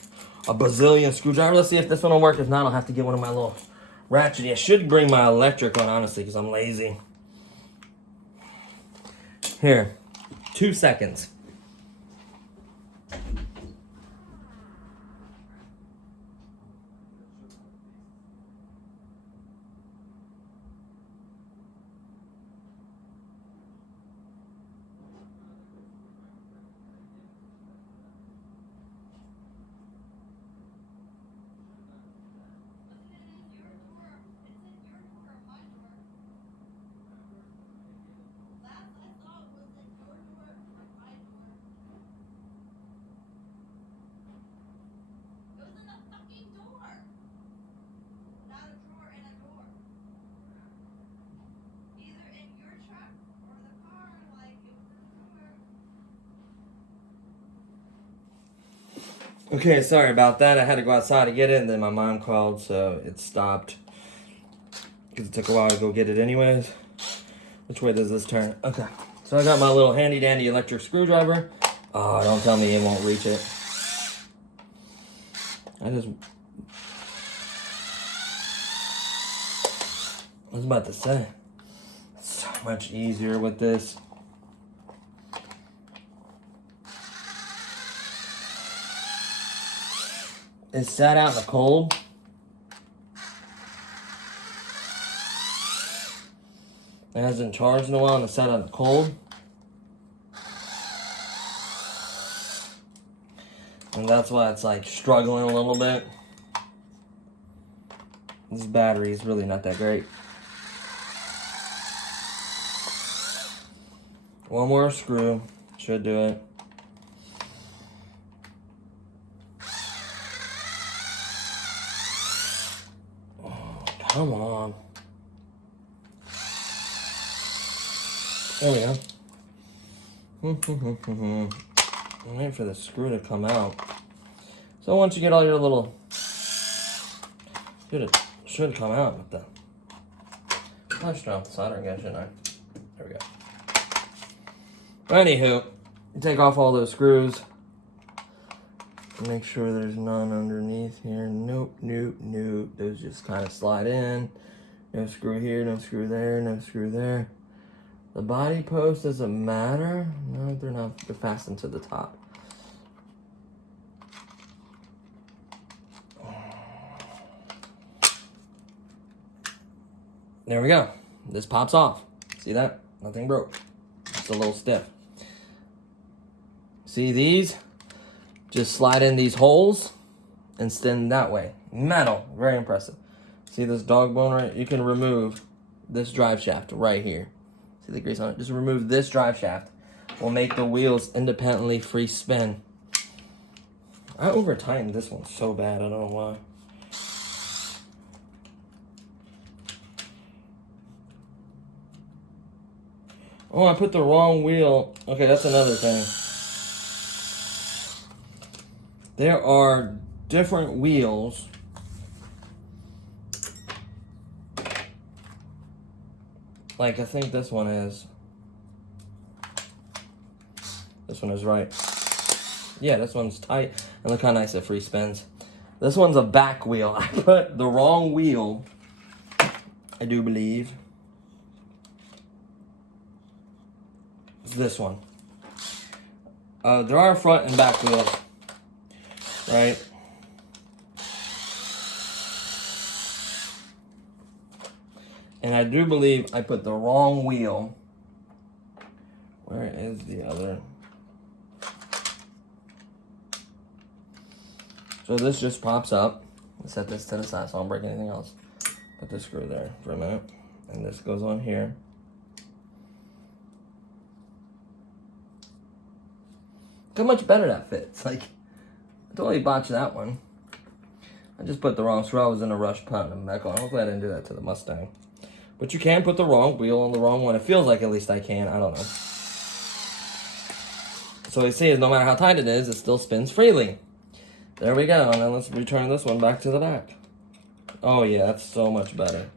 a bazillion screwdrivers. Let's see if this one will work. If not, I'll have to get one of my little ratchety. I should bring my electric one, honestly, because I'm lazy. Here, 2 seconds. Okay, sorry about that. I had to go outside to get it, and then my mom called, so it stopped. Because it took a while to go get it anyways. Which way does this turn? Okay. So I got my little handy-dandy electric screwdriver. Oh, don't tell me it won't reach it. I was about to say, it's so much easier with this. It sat out in the cold. It hasn't charged in a while and it sat out in the cold. And that's why it's like struggling a little bit. This battery is really not that great. One more screw should do it. Oh, come on. There we go. I'm waiting for the screw to come out. So once you get all your little, should come out with the. I should turn off the soldering gun, shouldn't I? There we go. Anywho, you take off all those screws. Make sure there's none underneath here. Nope, nope, nope. Those just kind of slide in. No screw here, no screw there, no screw there. The body post doesn't matter. No, they're not. They're fastened to the top. There we go. This pops off. See that? Nothing broke. It's a little stiff. See these? Just slide in these holes and stand that way. Metal. Very impressive. See this dog bone right? You can remove this drive shaft right here. See the grease on it? Just remove this drive shaft. Will make the wheels independently free spin. I over tightened this one so bad. I don't know why. Oh, I put the wrong wheel. Okay, that's another thing. There are different wheels. Like, I think this one is. This one is right. Yeah, this one's tight. And look how nice it free spins. This one's a back wheel. I put the wrong wheel, I do believe. It's this one. There are front and back wheels. Right? And I do believe I put the wrong wheel. Where is the other? So this just pops up. Let's set this to the side so I don't break anything else. Put the screw there for a minute. And this goes on here. Look how much better that fits. Like, I totally botched that one. I just put the wrong screw. I was in a rush putting them back on. Hopefully I didn't do that to the Mustang. But you can put the wrong wheel on the wrong one. It feels like at least I can. I don't know. So you see, no matter how tight it is, it still spins freely. There we go. And then let's return this one back to the back. Oh yeah, that's so much better.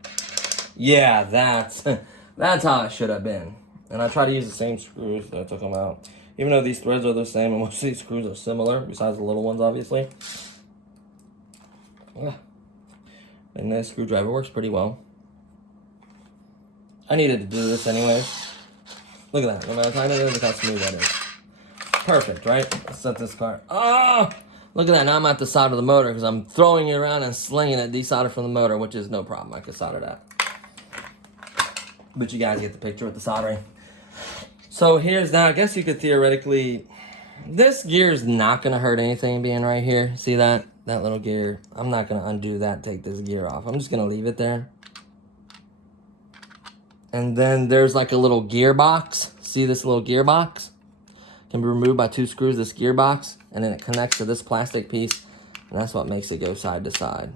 Yeah, that's how it should have been. And I try to use the same screws that I took them out. Even though these threads are the same and most of these screws are similar, besides the little ones, obviously. Yeah. And this screwdriver works pretty well. I needed to do this anyways. Look at that. No matter how tight it is, look how smooth that is. Perfect, right? Let's set this car. Oh! Look at that. Now I'm at the side of the motor because I'm throwing it around and slinging it desoldered from the motor, which is no problem. I could solder that. But you guys get the picture with the soldering. So here's now, I guess you could theoretically, this gear is not going to hurt anything being right here. See that? That little gear. I'm not going to undo that, take this gear off. I'm just going to leave it there. And then there's like a little gearbox. See this little gearbox? Can be removed by 2 screws, this gearbox. And then it connects to this plastic piece. And that's what makes it go side to side.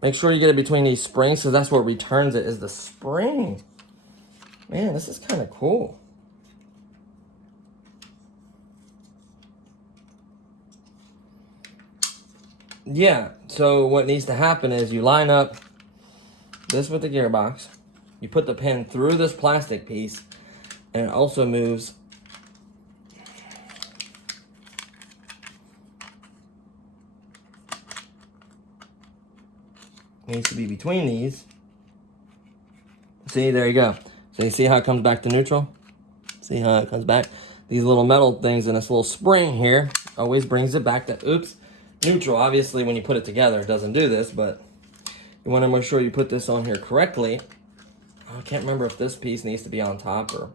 Make sure you get it between these springs, because that's what returns it, is the spring. Man, this is kind of cool. Yeah, so what needs to happen is you line up this with the gearbox. You put the pin through this plastic piece, and it also moves needs to be between these. See, there you go. So you see how it comes back to neutral? See how it comes back? These little metal things and this little spring here always brings it back to, oops, neutral. Obviously, when you put it together, it doesn't do this, but you want to make sure you put this on here correctly. I can't remember if this piece needs to be on top or...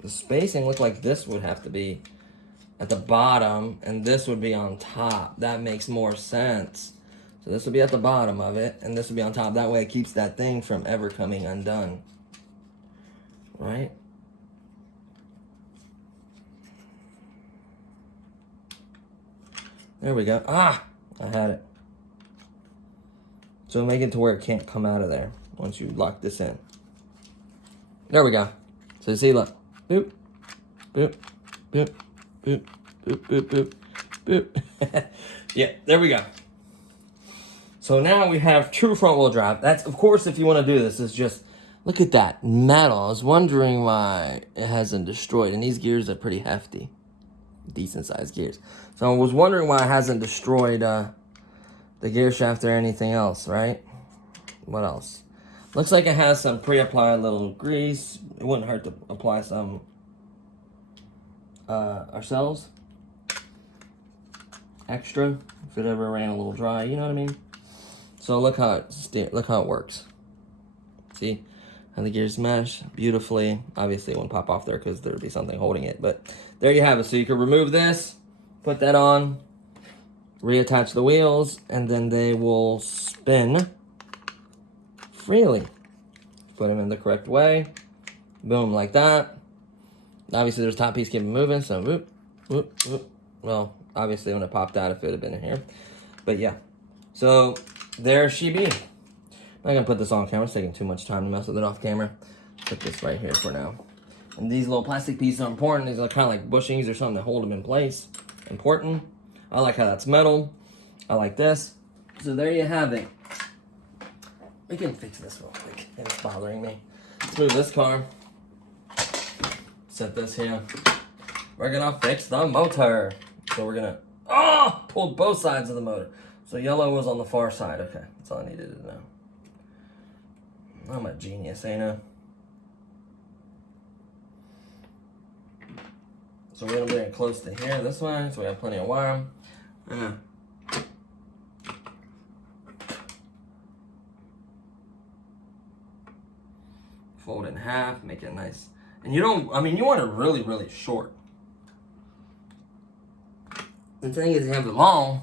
The spacing looked like this would have to be at the bottom, and this would be on top. That makes more sense. So this would be at the bottom of it, and this would be on top. That way it keeps that thing from ever coming undone. Right? There we go. Ah! I had it. So make it to where it can't come out of there once you lock this in. There we go. So you see, look. Boop, boop, boop, boop, boop, boop, boop, boop. Yeah, there we go. So now we have true front wheel drive. That's, of course, if you want to do this, it's just, look at that metal. I was wondering why it hasn't destroyed. And these gears are pretty hefty. Decent sized gears. So I was wondering why it hasn't destroyed the gear shaft or anything else, right? What else? Looks like it has some pre-applied little grease. It wouldn't hurt to apply some ourselves. Extra, if it ever ran a little dry, you know what I mean? So look how it works. See how the gears mesh beautifully. Obviously it won't pop off there because there would be something holding it. But there you have it. So you can remove this, put that on, reattach the wheels, and then they will spin freely. Put them in the correct way. Boom, like that. Obviously, there's top piece keeping moving, so whoop, whoop, whoop. Well, obviously, when it popped out, if it had been in here. But yeah. So, there she be. I'm not gonna put this on camera. It's taking too much time to mess with it off camera. Put this right here for now. And these little plastic pieces are important. These are kind of like bushings or something to hold them in place. Important. I like how that's metal. I like this. So, there you have it. We can fix this real quick. It's bothering me. Let's move this car. Set this here. We're gonna fix the motor. So we're gonna, pulled both sides of the motor. So yellow was on the far side. Okay, that's all I needed to know. I'm a genius, ain't I? So we're gonna bring it close to here this way, so we have plenty of wire. Fold it in half, make it nice. And you don't, I mean, you want it really, really short. The thing is, you have it long,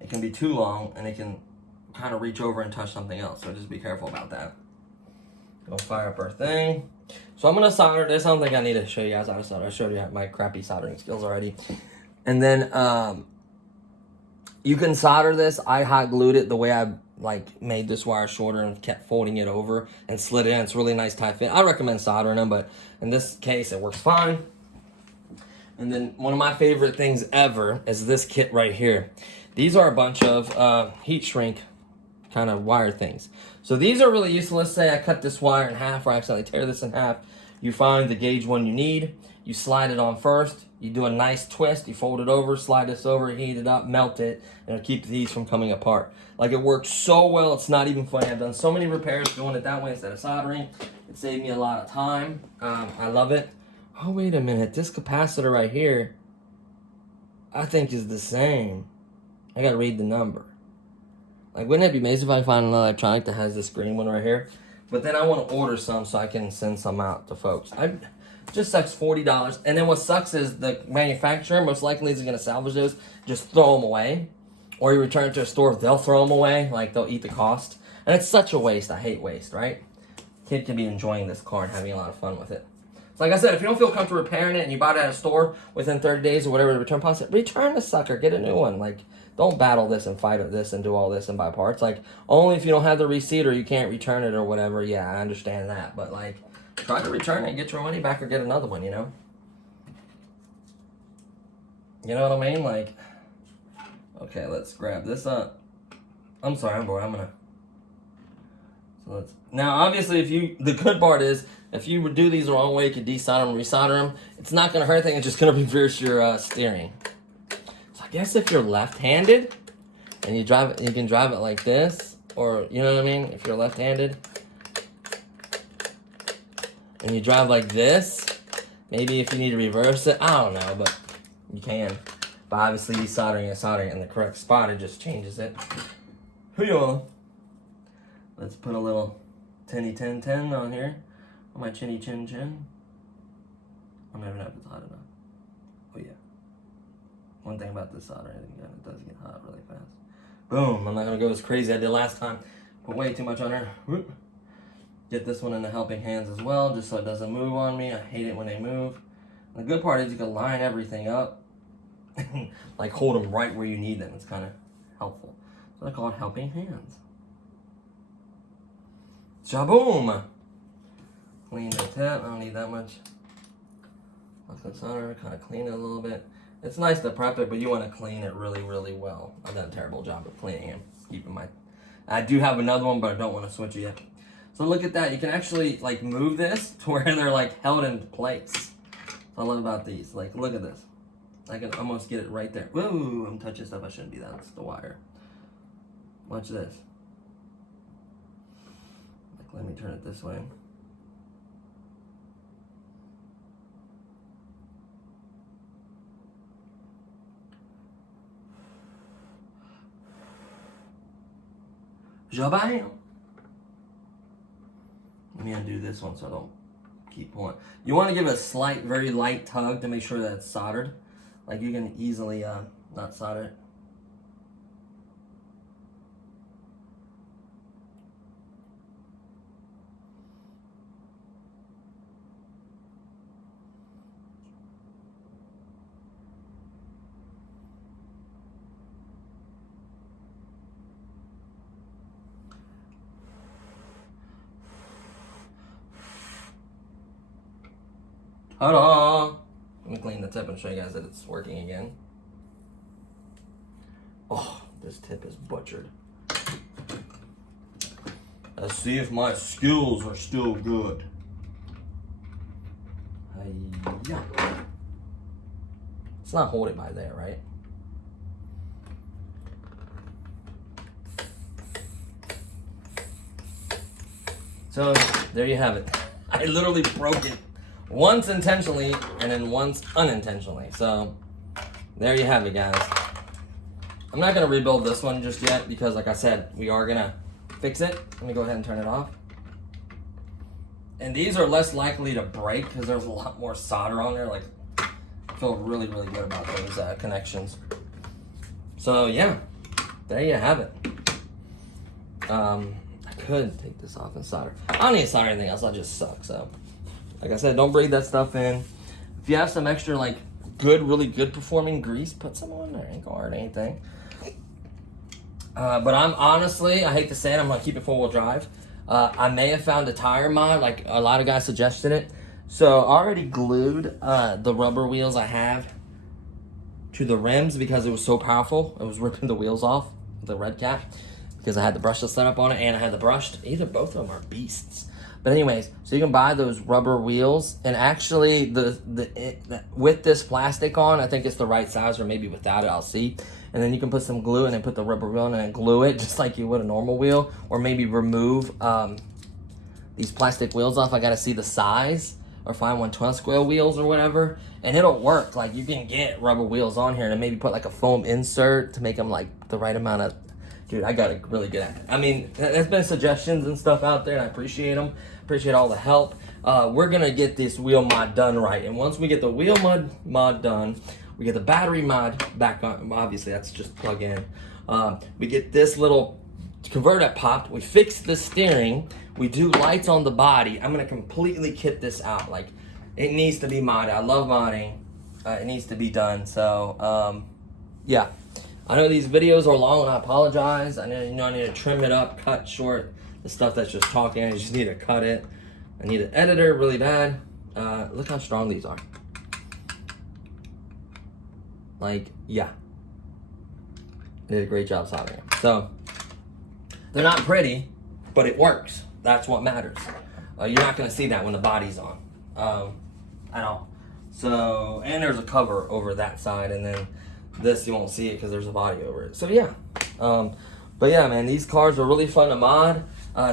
it can be too long, and it can kind of reach over and touch something else. So just be careful about that. Go fire up our thing. So I'm going to solder this. I don't think I need to show you guys how to solder. I showed you my crappy soldering skills already. And then you can solder this. I hot glued it the way I made this wire shorter and kept folding it over and slid it in. It's really nice tight fit. I recommend soldering them, but in this case it works fine. And then one of my favorite things ever is this kit right here. These are a bunch of heat shrink kind of wire things. So these are really useful. Let's say I cut this wire in half or I accidentally tear this in half. You find the gauge one you need. You slide it on first. You do a nice twist. You fold it over, slide this over, heat it up, melt it, and it'll keep these from coming apart. Like, it works so well, it's not even funny. I've done so many repairs doing it that way instead of soldering. It saved me a lot of time. I love it. Oh, wait a minute. This capacitor right here, I think is the same. I gotta read the number. Like, wouldn't it be amazing if I find another electronic that has this green one right here? But then I want to order some so I can send some out to folks. Just sucks $40. And then what sucks is the manufacturer most likely isn't going to salvage those. Just throw them away. Or you return it to a store, they'll throw them away. Like, they'll eat the cost. And it's such a waste. I hate waste, right? Kid can be enjoying this car and having a lot of fun with it. So like I said, if you don't feel comfortable repairing it and you bought it at a store within 30 days or whatever the return policy, return the sucker. Get a new one. Like, don't battle this and fight this and do all this and buy parts. Like, only if you don't have the receipt or you can't return it or whatever. Yeah, I understand that. But, like, try to return it and get your money back or get another one, you know? You know what I mean? Like, okay, let's grab this up. I'm sorry, I'm bored. I'm gonna... So let's... Now, obviously, the good part is, if you would do these the wrong way, you could desolder them, resolder them. It's not gonna hurt anything. It's just gonna reverse your steering. So I guess if you're left-handed and you drive it, you can drive it like this, or you know what I mean? If you're left-handed and you drive like this, maybe if you need to reverse it, I don't know, but you can. But obviously, soldering it in the correct spot, it just changes it. Let's put a little tinny tin tin on here on my chinny chin chin. I'm never know if it's hot enough. Oh yeah. One thing about this soldering, it does get hot really fast. Boom. I'm not gonna go as crazy as I did last time. Put way too much on there. Whoop. Get this one in the helping hands as well, just so it doesn't move on me. I hate it when they move. And the good part is you can line everything up. Like hold them right where you need them. It's kind of helpful. So I call it helping hands. Shaboom! Clean the tip. I don't need that much. Solder, kind of clean it a little bit. It's nice to prep it, but you want to clean it really, really well. I've done a terrible job of cleaning it. Keeping my, I do have another one, but I don't want to switch it yet. So look at that. You can actually like move this to where they're like held in place. So I love about these. Like, look at this. I can almost get it right there. Whoa, I'm touching stuff I shouldn't be. That's the wire. Watch this. Like, let me turn it this way. Jabam. Let me undo this one so I don't keep pulling. You want to give it a slight, very light tug to make sure that it's soldered. Like you can easily not solder it. Ta-da! Let me clean the tip and show you guys that it's working again. Oh, this tip is butchered. Let's see if my skills are still good. Yeah. Let's not hold it by there, right? So, there you have it. I literally broke it. Once intentionally, and then once unintentionally. So, there you have it, guys. I'm not going to rebuild this one just yet because, like I said, we are going to fix it. Let me go ahead and turn it off. And these are less likely to break because there's a lot more solder on there. Like, I feel really, really good about those connections. So, yeah, there you have it. I could take this off and solder. I don't need to solder anything else. I'll just suck, so... Like I said, don't breathe that stuff in. If you have some extra, like, good, really good performing grease, put some on there. Ain't gonna hurt anything. But I'm honestly, I hate to say it, I'm gonna keep it 4-wheel drive. I may have found a tire mod, like a lot of guys suggested it. So I already glued the rubber wheels I have to the rims because it was so powerful. It was ripping the wheels off, the red cap, because I had the brushless setup on it and I had the brushed. Either both of them are beasts. But anyways, so you can buy those rubber wheels, and actually with this plastic on, I think it's the right size, or maybe without it, I'll see. And then you can put some glue and then put the rubber wheel in and then glue it just like you would a normal wheel, or maybe remove these plastic wheels off. I gotta see the size, or find 1/12 square wheels or whatever, and it'll work. Like you can get rubber wheels on here and then maybe put like a foam insert to make them like the right amount of. Dude, I got it really good at it. I mean, there's been suggestions and stuff out there, and I appreciate them. Appreciate all the help. We're going to get this wheel mod done right. And once we get the wheel mod done, we get the battery mod back on. Obviously, that's just plug in. We get this little converter popped. We fix the steering. We do lights on the body. I'm going to completely kit this out. Like, it needs to be modded. I love modding. It needs to be done. So, yeah. I know these videos are long, and I apologize. I know, I need to trim it up, cut short the stuff that's just talking. I just need to cut it. I need an editor really bad. Look how strong these are. Like, yeah. I did a great job soldering them. So, they're not pretty, but it works. That's what matters. You're not going to see that when the body's on at all. So, and there's a cover over that side, and then This, you won't see it because there's a body over it. So yeah. But yeah, man, these cars are really fun to mod.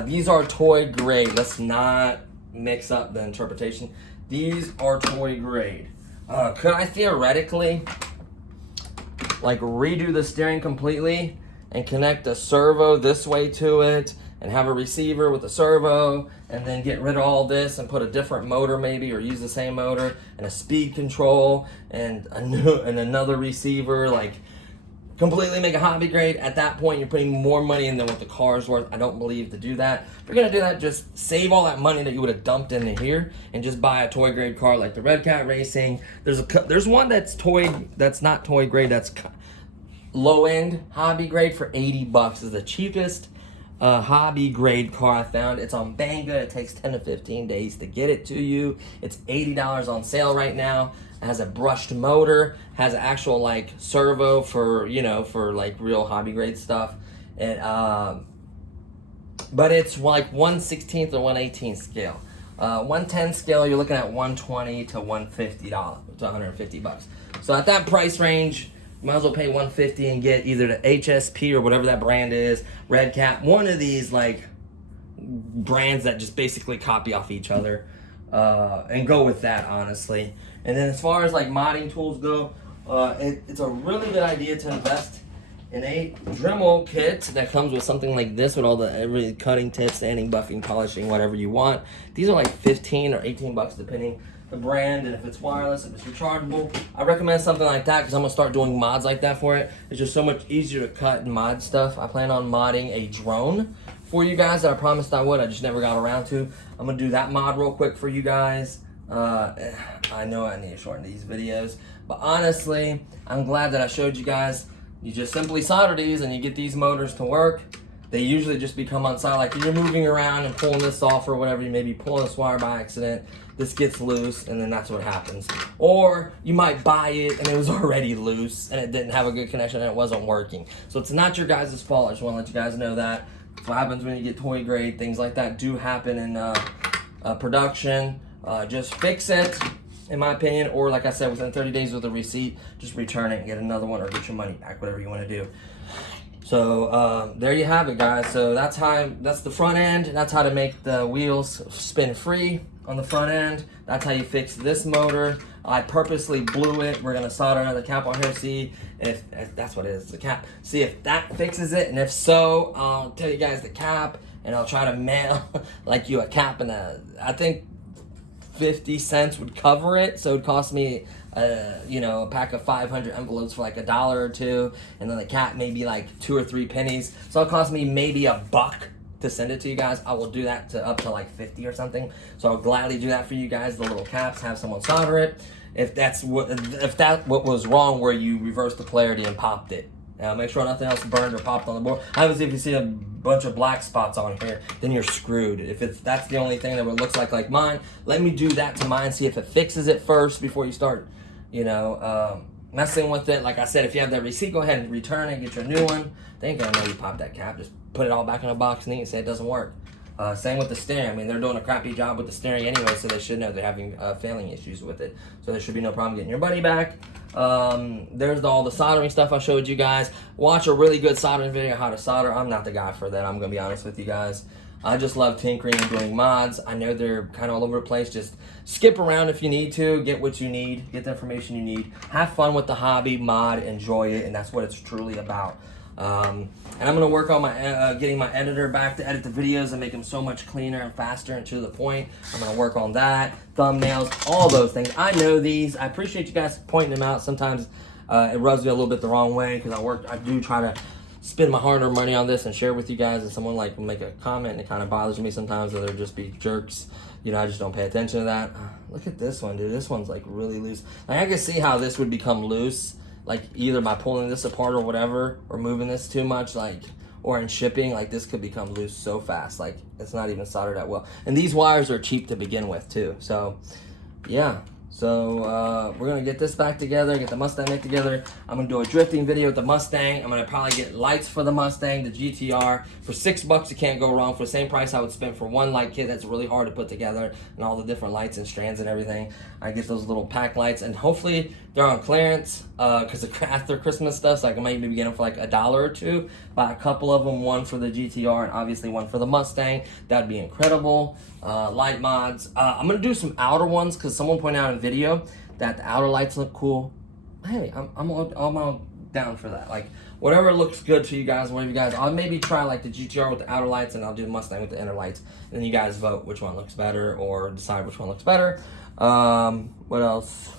These are toy grade. Let's not mix up the interpretation. These are toy grade. Could I theoretically like redo the steering completely and connect a servo this way to it and have a receiver with a servo and then get rid of all this and put a different motor maybe, or use the same motor and a speed control and another receiver, like completely make a hobby grade? At that point, you're putting more money in than what the car is worth. I don't believe to do that. If you're gonna do that, just save all that money that you would have dumped into here and just buy a toy grade car like the Red Cat Racing. There's one that's not toy grade, that's low end hobby grade for 80 bucks. Is the cheapest hobby grade car I found. It's on Banga. It takes 10 to 15 days to get it to you. It's $80 on sale right now. It has a brushed motor, has an actual like servo for, you know, for like real hobby grade stuff. And but it's like 1/16 or 1/18 scale. 110 scale, you're looking at $120 to $150 to 150 bucks. So at that price range, you might as well pay $150 and get either the HSP or whatever that brand is, Red Cat, one of these like brands that just basically copy off each other, and go with that, honestly. And then as far as like modding tools go, it's a really good idea to invest in a Dremel kit that comes with something like this with all the every cutting tips, sanding, buffing, polishing, whatever you want. These are like 15 or 18 bucks depending the brand, and if it's wireless, if it's rechargeable. I recommend something like that because I'm gonna start doing mods like that for it. It's just so much easier to cut and mod stuff. I plan on modding a drone for you guys that I promised I would. I just never got around to. I'm gonna do that mod real quick for you guys. I know I need to shorten these videos, but honestly, I'm glad that I showed you guys. You just simply solder these and you get these motors to work. They usually just become unsoldered. Like you're moving around and pulling this off or whatever, you may be pulling this wire by accident. This gets loose and then that's what happens. Or you might buy it and it was already loose and it didn't have a good connection and it wasn't working. So it's not your guys' fault. I just want to let you guys know that. That's what happens when you get toy grade. Things like that do happen in production. Just fix it, in my opinion, or like I said, within 30 days with a receipt, just return it and get another one or get your money back, whatever you want to do. So there you have it, guys. So that's the front end. That's how to make the wheels spin free on the front end. That's how you fix this motor. I purposely blew it. We're gonna solder another cap on here, see if that's what it is, the cap. See if that fixes it, and if so, I'll tell you guys the cap, and I'll try to mail like you a cap and I think 50 cents would cover it, so it would cost me a pack of 500 envelopes for like $1 or $2, and then the cap maybe like 2 or 3 pennies, so it'll cost me maybe $1 to send it to you guys. I will do that to up to like 50 or something, so I'll gladly do that for you guys. The little caps, have someone solder it if that what was wrong where you reversed the polarity and popped it. Make sure nothing else burned or popped on the board. Obviously, if you see a bunch of black spots on here, then you're screwed. If that's the only thing that it looks like mine, let me do that to mine, see if it fixes it first before you start, messing with it. Like I said, if you have that receipt, go ahead and return it, get your new one. They ain't gonna know you popped that cap. Just put it all back in a box and you can say it doesn't work. Same with the steering. I mean, they're doing a crappy job with the steering anyway, so they should know they're having failing issues with it. So there should be no problem getting your money back. There's all the soldering stuff I showed you guys. Watch a really good soldering video, how to solder. I'm not the guy for that, I'm going to be honest with you guys. I just love tinkering and doing mods. I know they're kind of all over the place. Just skip around if you need to. Get what you need. Get the information you need. Have fun with the hobby, mod, enjoy it, and that's what it's truly about. And I'm going to work on my getting my editor back to edit the videos and make them so much cleaner and faster and to the point. I'm going to work on that. Thumbnails, all those things. I know these. I appreciate you guys pointing them out. Sometimes it rubs me a little bit the wrong way because I do try to spend my hard-earned money on this and share with you guys, and someone like will make a comment and it kind of bothers me sometimes that they'll just be jerks. I just don't pay attention to that. Look at this one, dude. This one's like really loose. Like, I can see how this would become loose, like either by pulling this apart or whatever, or moving this too much, like, or in shipping, like this could become loose so fast. Like it's not even soldered that well. And these wires are cheap to begin with too. So yeah, So we're gonna get this back together, get the Mustang back together. I'm gonna do a drifting video with the Mustang. I'm gonna probably get lights for the Mustang, the GTR. For $6, you can't go wrong. For the same price I would spend for one light kit that's really hard to put together, and all the different lights and strands and everything. I get those little pack lights, and hopefully they're on clearance because after Christmas stuff, so I can maybe get them for like $1 or $2. Buy a couple of them, one for the GTR and obviously one for the Mustang. That'd be incredible. Light mods. I'm gonna do some outer ones because someone pointed out in video that the outer lights look cool. Hey, I'm all down for that. Like whatever looks good to you guys, whatever you guys. I'll maybe try like the GTR with the outer lights, and I'll do the Mustang with the inner lights. And then you guys vote which one looks better or decide which one looks better. What else?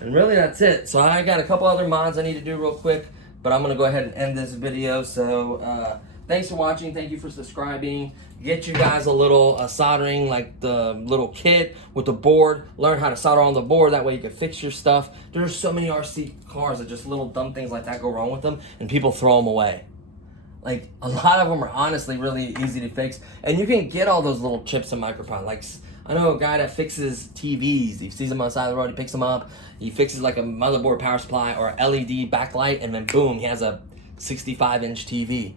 And really that's it. So I got a couple other mods I need to do real quick, but I'm gonna go ahead and end this video. So thanks for watching. Thank you for subscribing. Get you guys a little soldering, like the little kit with the board. Learn how to solder on the board. That way you can fix your stuff. There's so many RC cars that just little dumb things like that go wrong with them, and people throw them away. Like a lot of them are honestly really easy to fix, and you can get all those little chips and microprod. Like I know a guy that fixes TVs. He sees them on the side of the road. He picks them up. He fixes like a motherboard power supply or a LED backlight, and then boom, he has a 65-inch TV.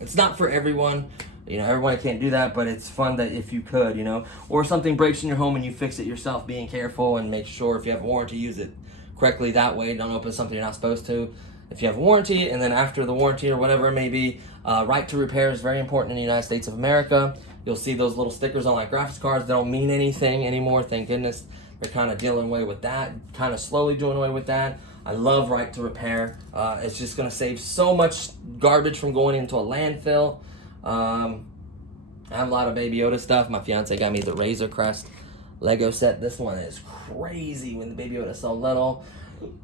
It's not for everyone. You know, everyone can't do that, but it's fun that if you could, you know. Or something breaks in your home and you fix it yourself, being careful and make sure if you have a warranty, use it correctly that way. Don't open something you're not supposed to. If you have a warranty, and then after the warranty or whatever it may be, right to repair is very important in the United States of America. You'll see those little stickers on like graphics cards. They don't mean anything anymore, thank goodness. They're kind of dealing away with that, kind of slowly doing away with that. I love right to repair. It's just gonna save so much garbage from going into a landfill. I have a lot of Baby Yoda stuff. My fiance got me the Razor Crest Lego set. This one is crazy when the Baby Yoda's so little.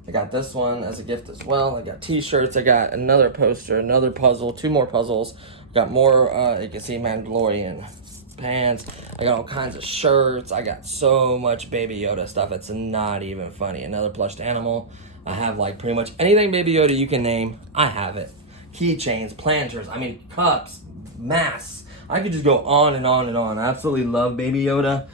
I got this one as a gift as well. I got t-shirts. I got another poster, another puzzle, 2 more puzzles. Got more, you can see Mandalorian pants. I got all kinds of shirts. I got so much Baby Yoda stuff. It's not even funny. Another plushed animal. I have like pretty much anything Baby Yoda you can name. I have it. Keychains, planters, I mean cups, masks. I could just go on and on and on. I absolutely love Baby Yoda.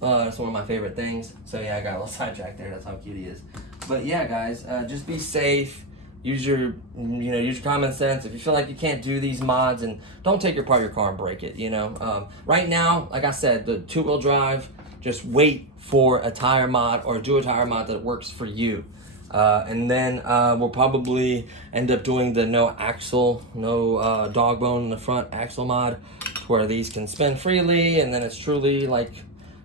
That's one of my favorite things. So yeah, I got a little sidetracked there. That's how cute he is. But yeah, guys, just be safe. Use your, use your common sense. If you feel like you can't do these mods, and don't take apart your car and break it. Right now, like I said, the 2-wheel drive. Just wait for a tire mod or do a tire mod that works for you. And then we'll probably end up doing the no axle, no dog bone in the front axle mod, where these can spin freely, and then it's truly like,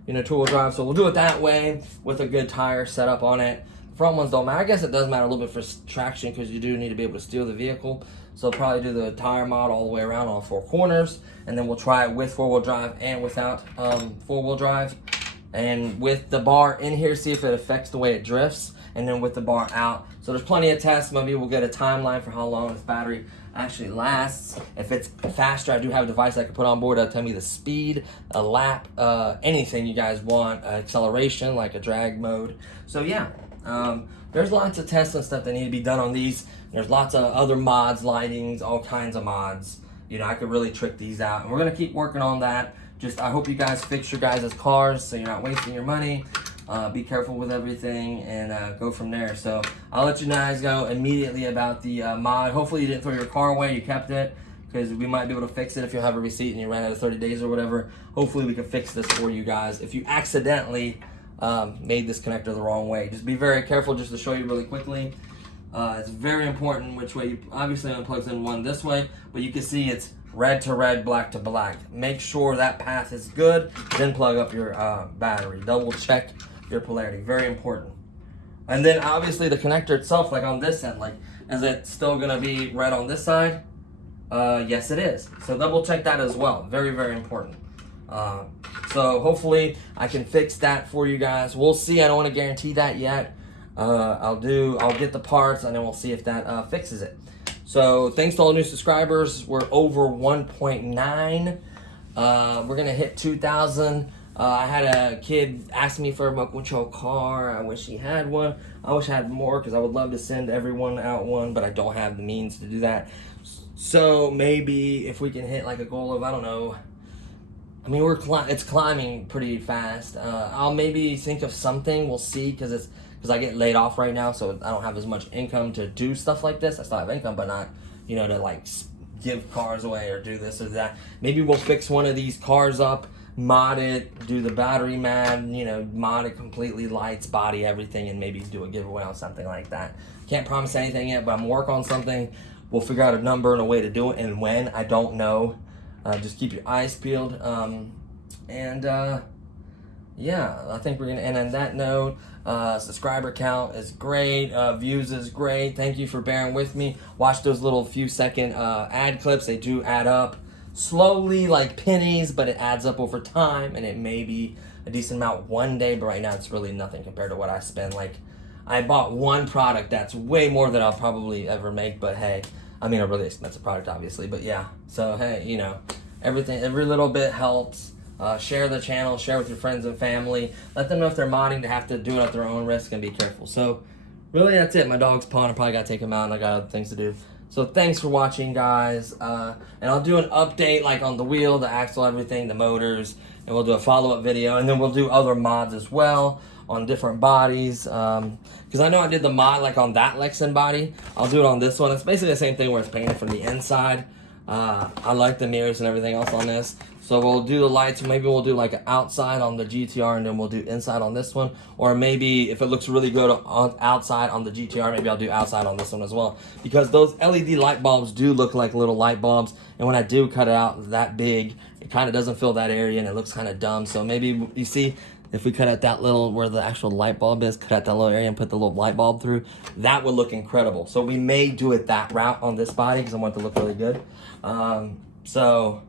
2-wheel drive. So we'll do it that way with a good tire setup on it. Front ones don't matter. I guess it does matter a little bit for traction because you do need to be able to steer the vehicle. So we'll probably do the tire mod all the way around on 4 corners, and then we'll try it with 4-wheel drive and without 4-wheel drive. And with the bar in here, see if it affects the way it drifts, and then with the bar out. So there's plenty of tests. Maybe we'll get a timeline for how long this battery actually lasts. If it's faster, I do have a device I can put on board that'll tell me the speed, a lap, anything you guys want, acceleration, like a drag mode. So yeah, there's lots of tests and stuff that need to be done on these. There's lots of other mods, lightings, all kinds of mods. I could really trick these out, and we're gonna keep working on that. I hope you guys fix your guys' cars so you're not wasting your money. Be careful with everything, and go from there. So I'll let you guys go immediately about the mod. Hopefully you didn't throw your car away, you kept it, because we might be able to fix it if you have a receipt and you ran out of 30 days or whatever. Hopefully we can fix this for you guys. If you accidentally made this connector the wrong way, just be very careful. Just to show you really quickly, it's very important which way you obviously unplugs in one this way, but you can see it's red to red, black to black. Make sure that path is good, then plug up your battery. Double check your polarity, very important. And then obviously the connector itself, like on this end, like, is it still gonna be red on this side? Yes it is. So double check that as well, very, very important. So hopefully I can fix that for you guys. We'll see, I don't wanna guarantee that yet. I'll get the parts, and then we'll see if that fixes it. So thanks to all the new subscribers. We're over 1.9. We're gonna hit 2,000. I had a kid ask me for a remote control car. I wish he had one. I wish I had more, because I would love to send everyone out one, but I don't have the means to do that. So maybe if we can hit like a goal of, I don't know, I mean, it's climbing pretty fast. I'll maybe think of something. We'll see, because I get laid off right now, so I don't have as much income to do stuff like this. I still have income, but not, you know, to like give cars away or do this or that. Maybe we'll fix one of these cars up, mod it, do the battery mat, you know, mod it completely, lights, body, everything, and maybe do a giveaway on something like that. Can't promise anything yet, but I'm working on something. We'll figure out a number and a way to do it, and when, I don't know. Just keep your eyes peeled. Yeah, I think we're gonna end on that note. Subscriber count is great, views is great. Thank you for bearing with me. Watch those little few second ad clips. They do add up slowly like pennies, but it adds up over time, and it may be a decent amount one day, but right now it's really nothing compared to what I spend. Like, I bought one product that's way more than I'll probably ever make, but hey, I mean, a really expensive product, obviously, but yeah. So hey, you know, every little bit helps. Share the channel, share with your friends and family. Let them know if they're modding to have to do it at their own risk, and be careful. So really, that's it. My dog's pawing. I probably got to take him out, and I got other things to do. So thanks for watching, guys. And I'll do an update like on the wheel, the axle, everything, the motors, and we'll do a follow-up video, and then we'll do other mods as well on different bodies. Because I know I did the mod like on that Lexan body. I'll do it on this one. It's basically the same thing where it's painted from the inside. I like the mirrors and everything else on this. So we'll do the lights. Maybe we'll do like an outside on the GTR, and then we'll do inside on this one. Or maybe if it looks really good on outside on the GTR, maybe I'll do outside on this one as well. Because those LED light bulbs do look like little light bulbs. And when I do cut it out that big, it kind of doesn't fill that area, and it looks kind of dumb. So maybe, you see, if we cut out that little, where the actual light bulb is, cut out that little area and put the little light bulb through, that would look incredible. So we may do it that route on this body, because I want it to look really good. So,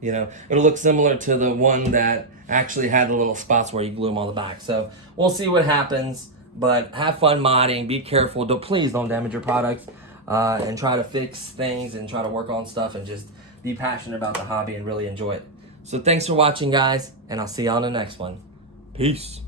you know, it'll look similar to the one that actually had the little spots where you glue them on the back. So we'll see what happens, but have fun modding. Be careful. Please don't damage your products, and try to fix things and try to work on stuff, and just be passionate about the hobby and really enjoy it. So thanks for watching, guys, and I'll see you on the next one. Peace.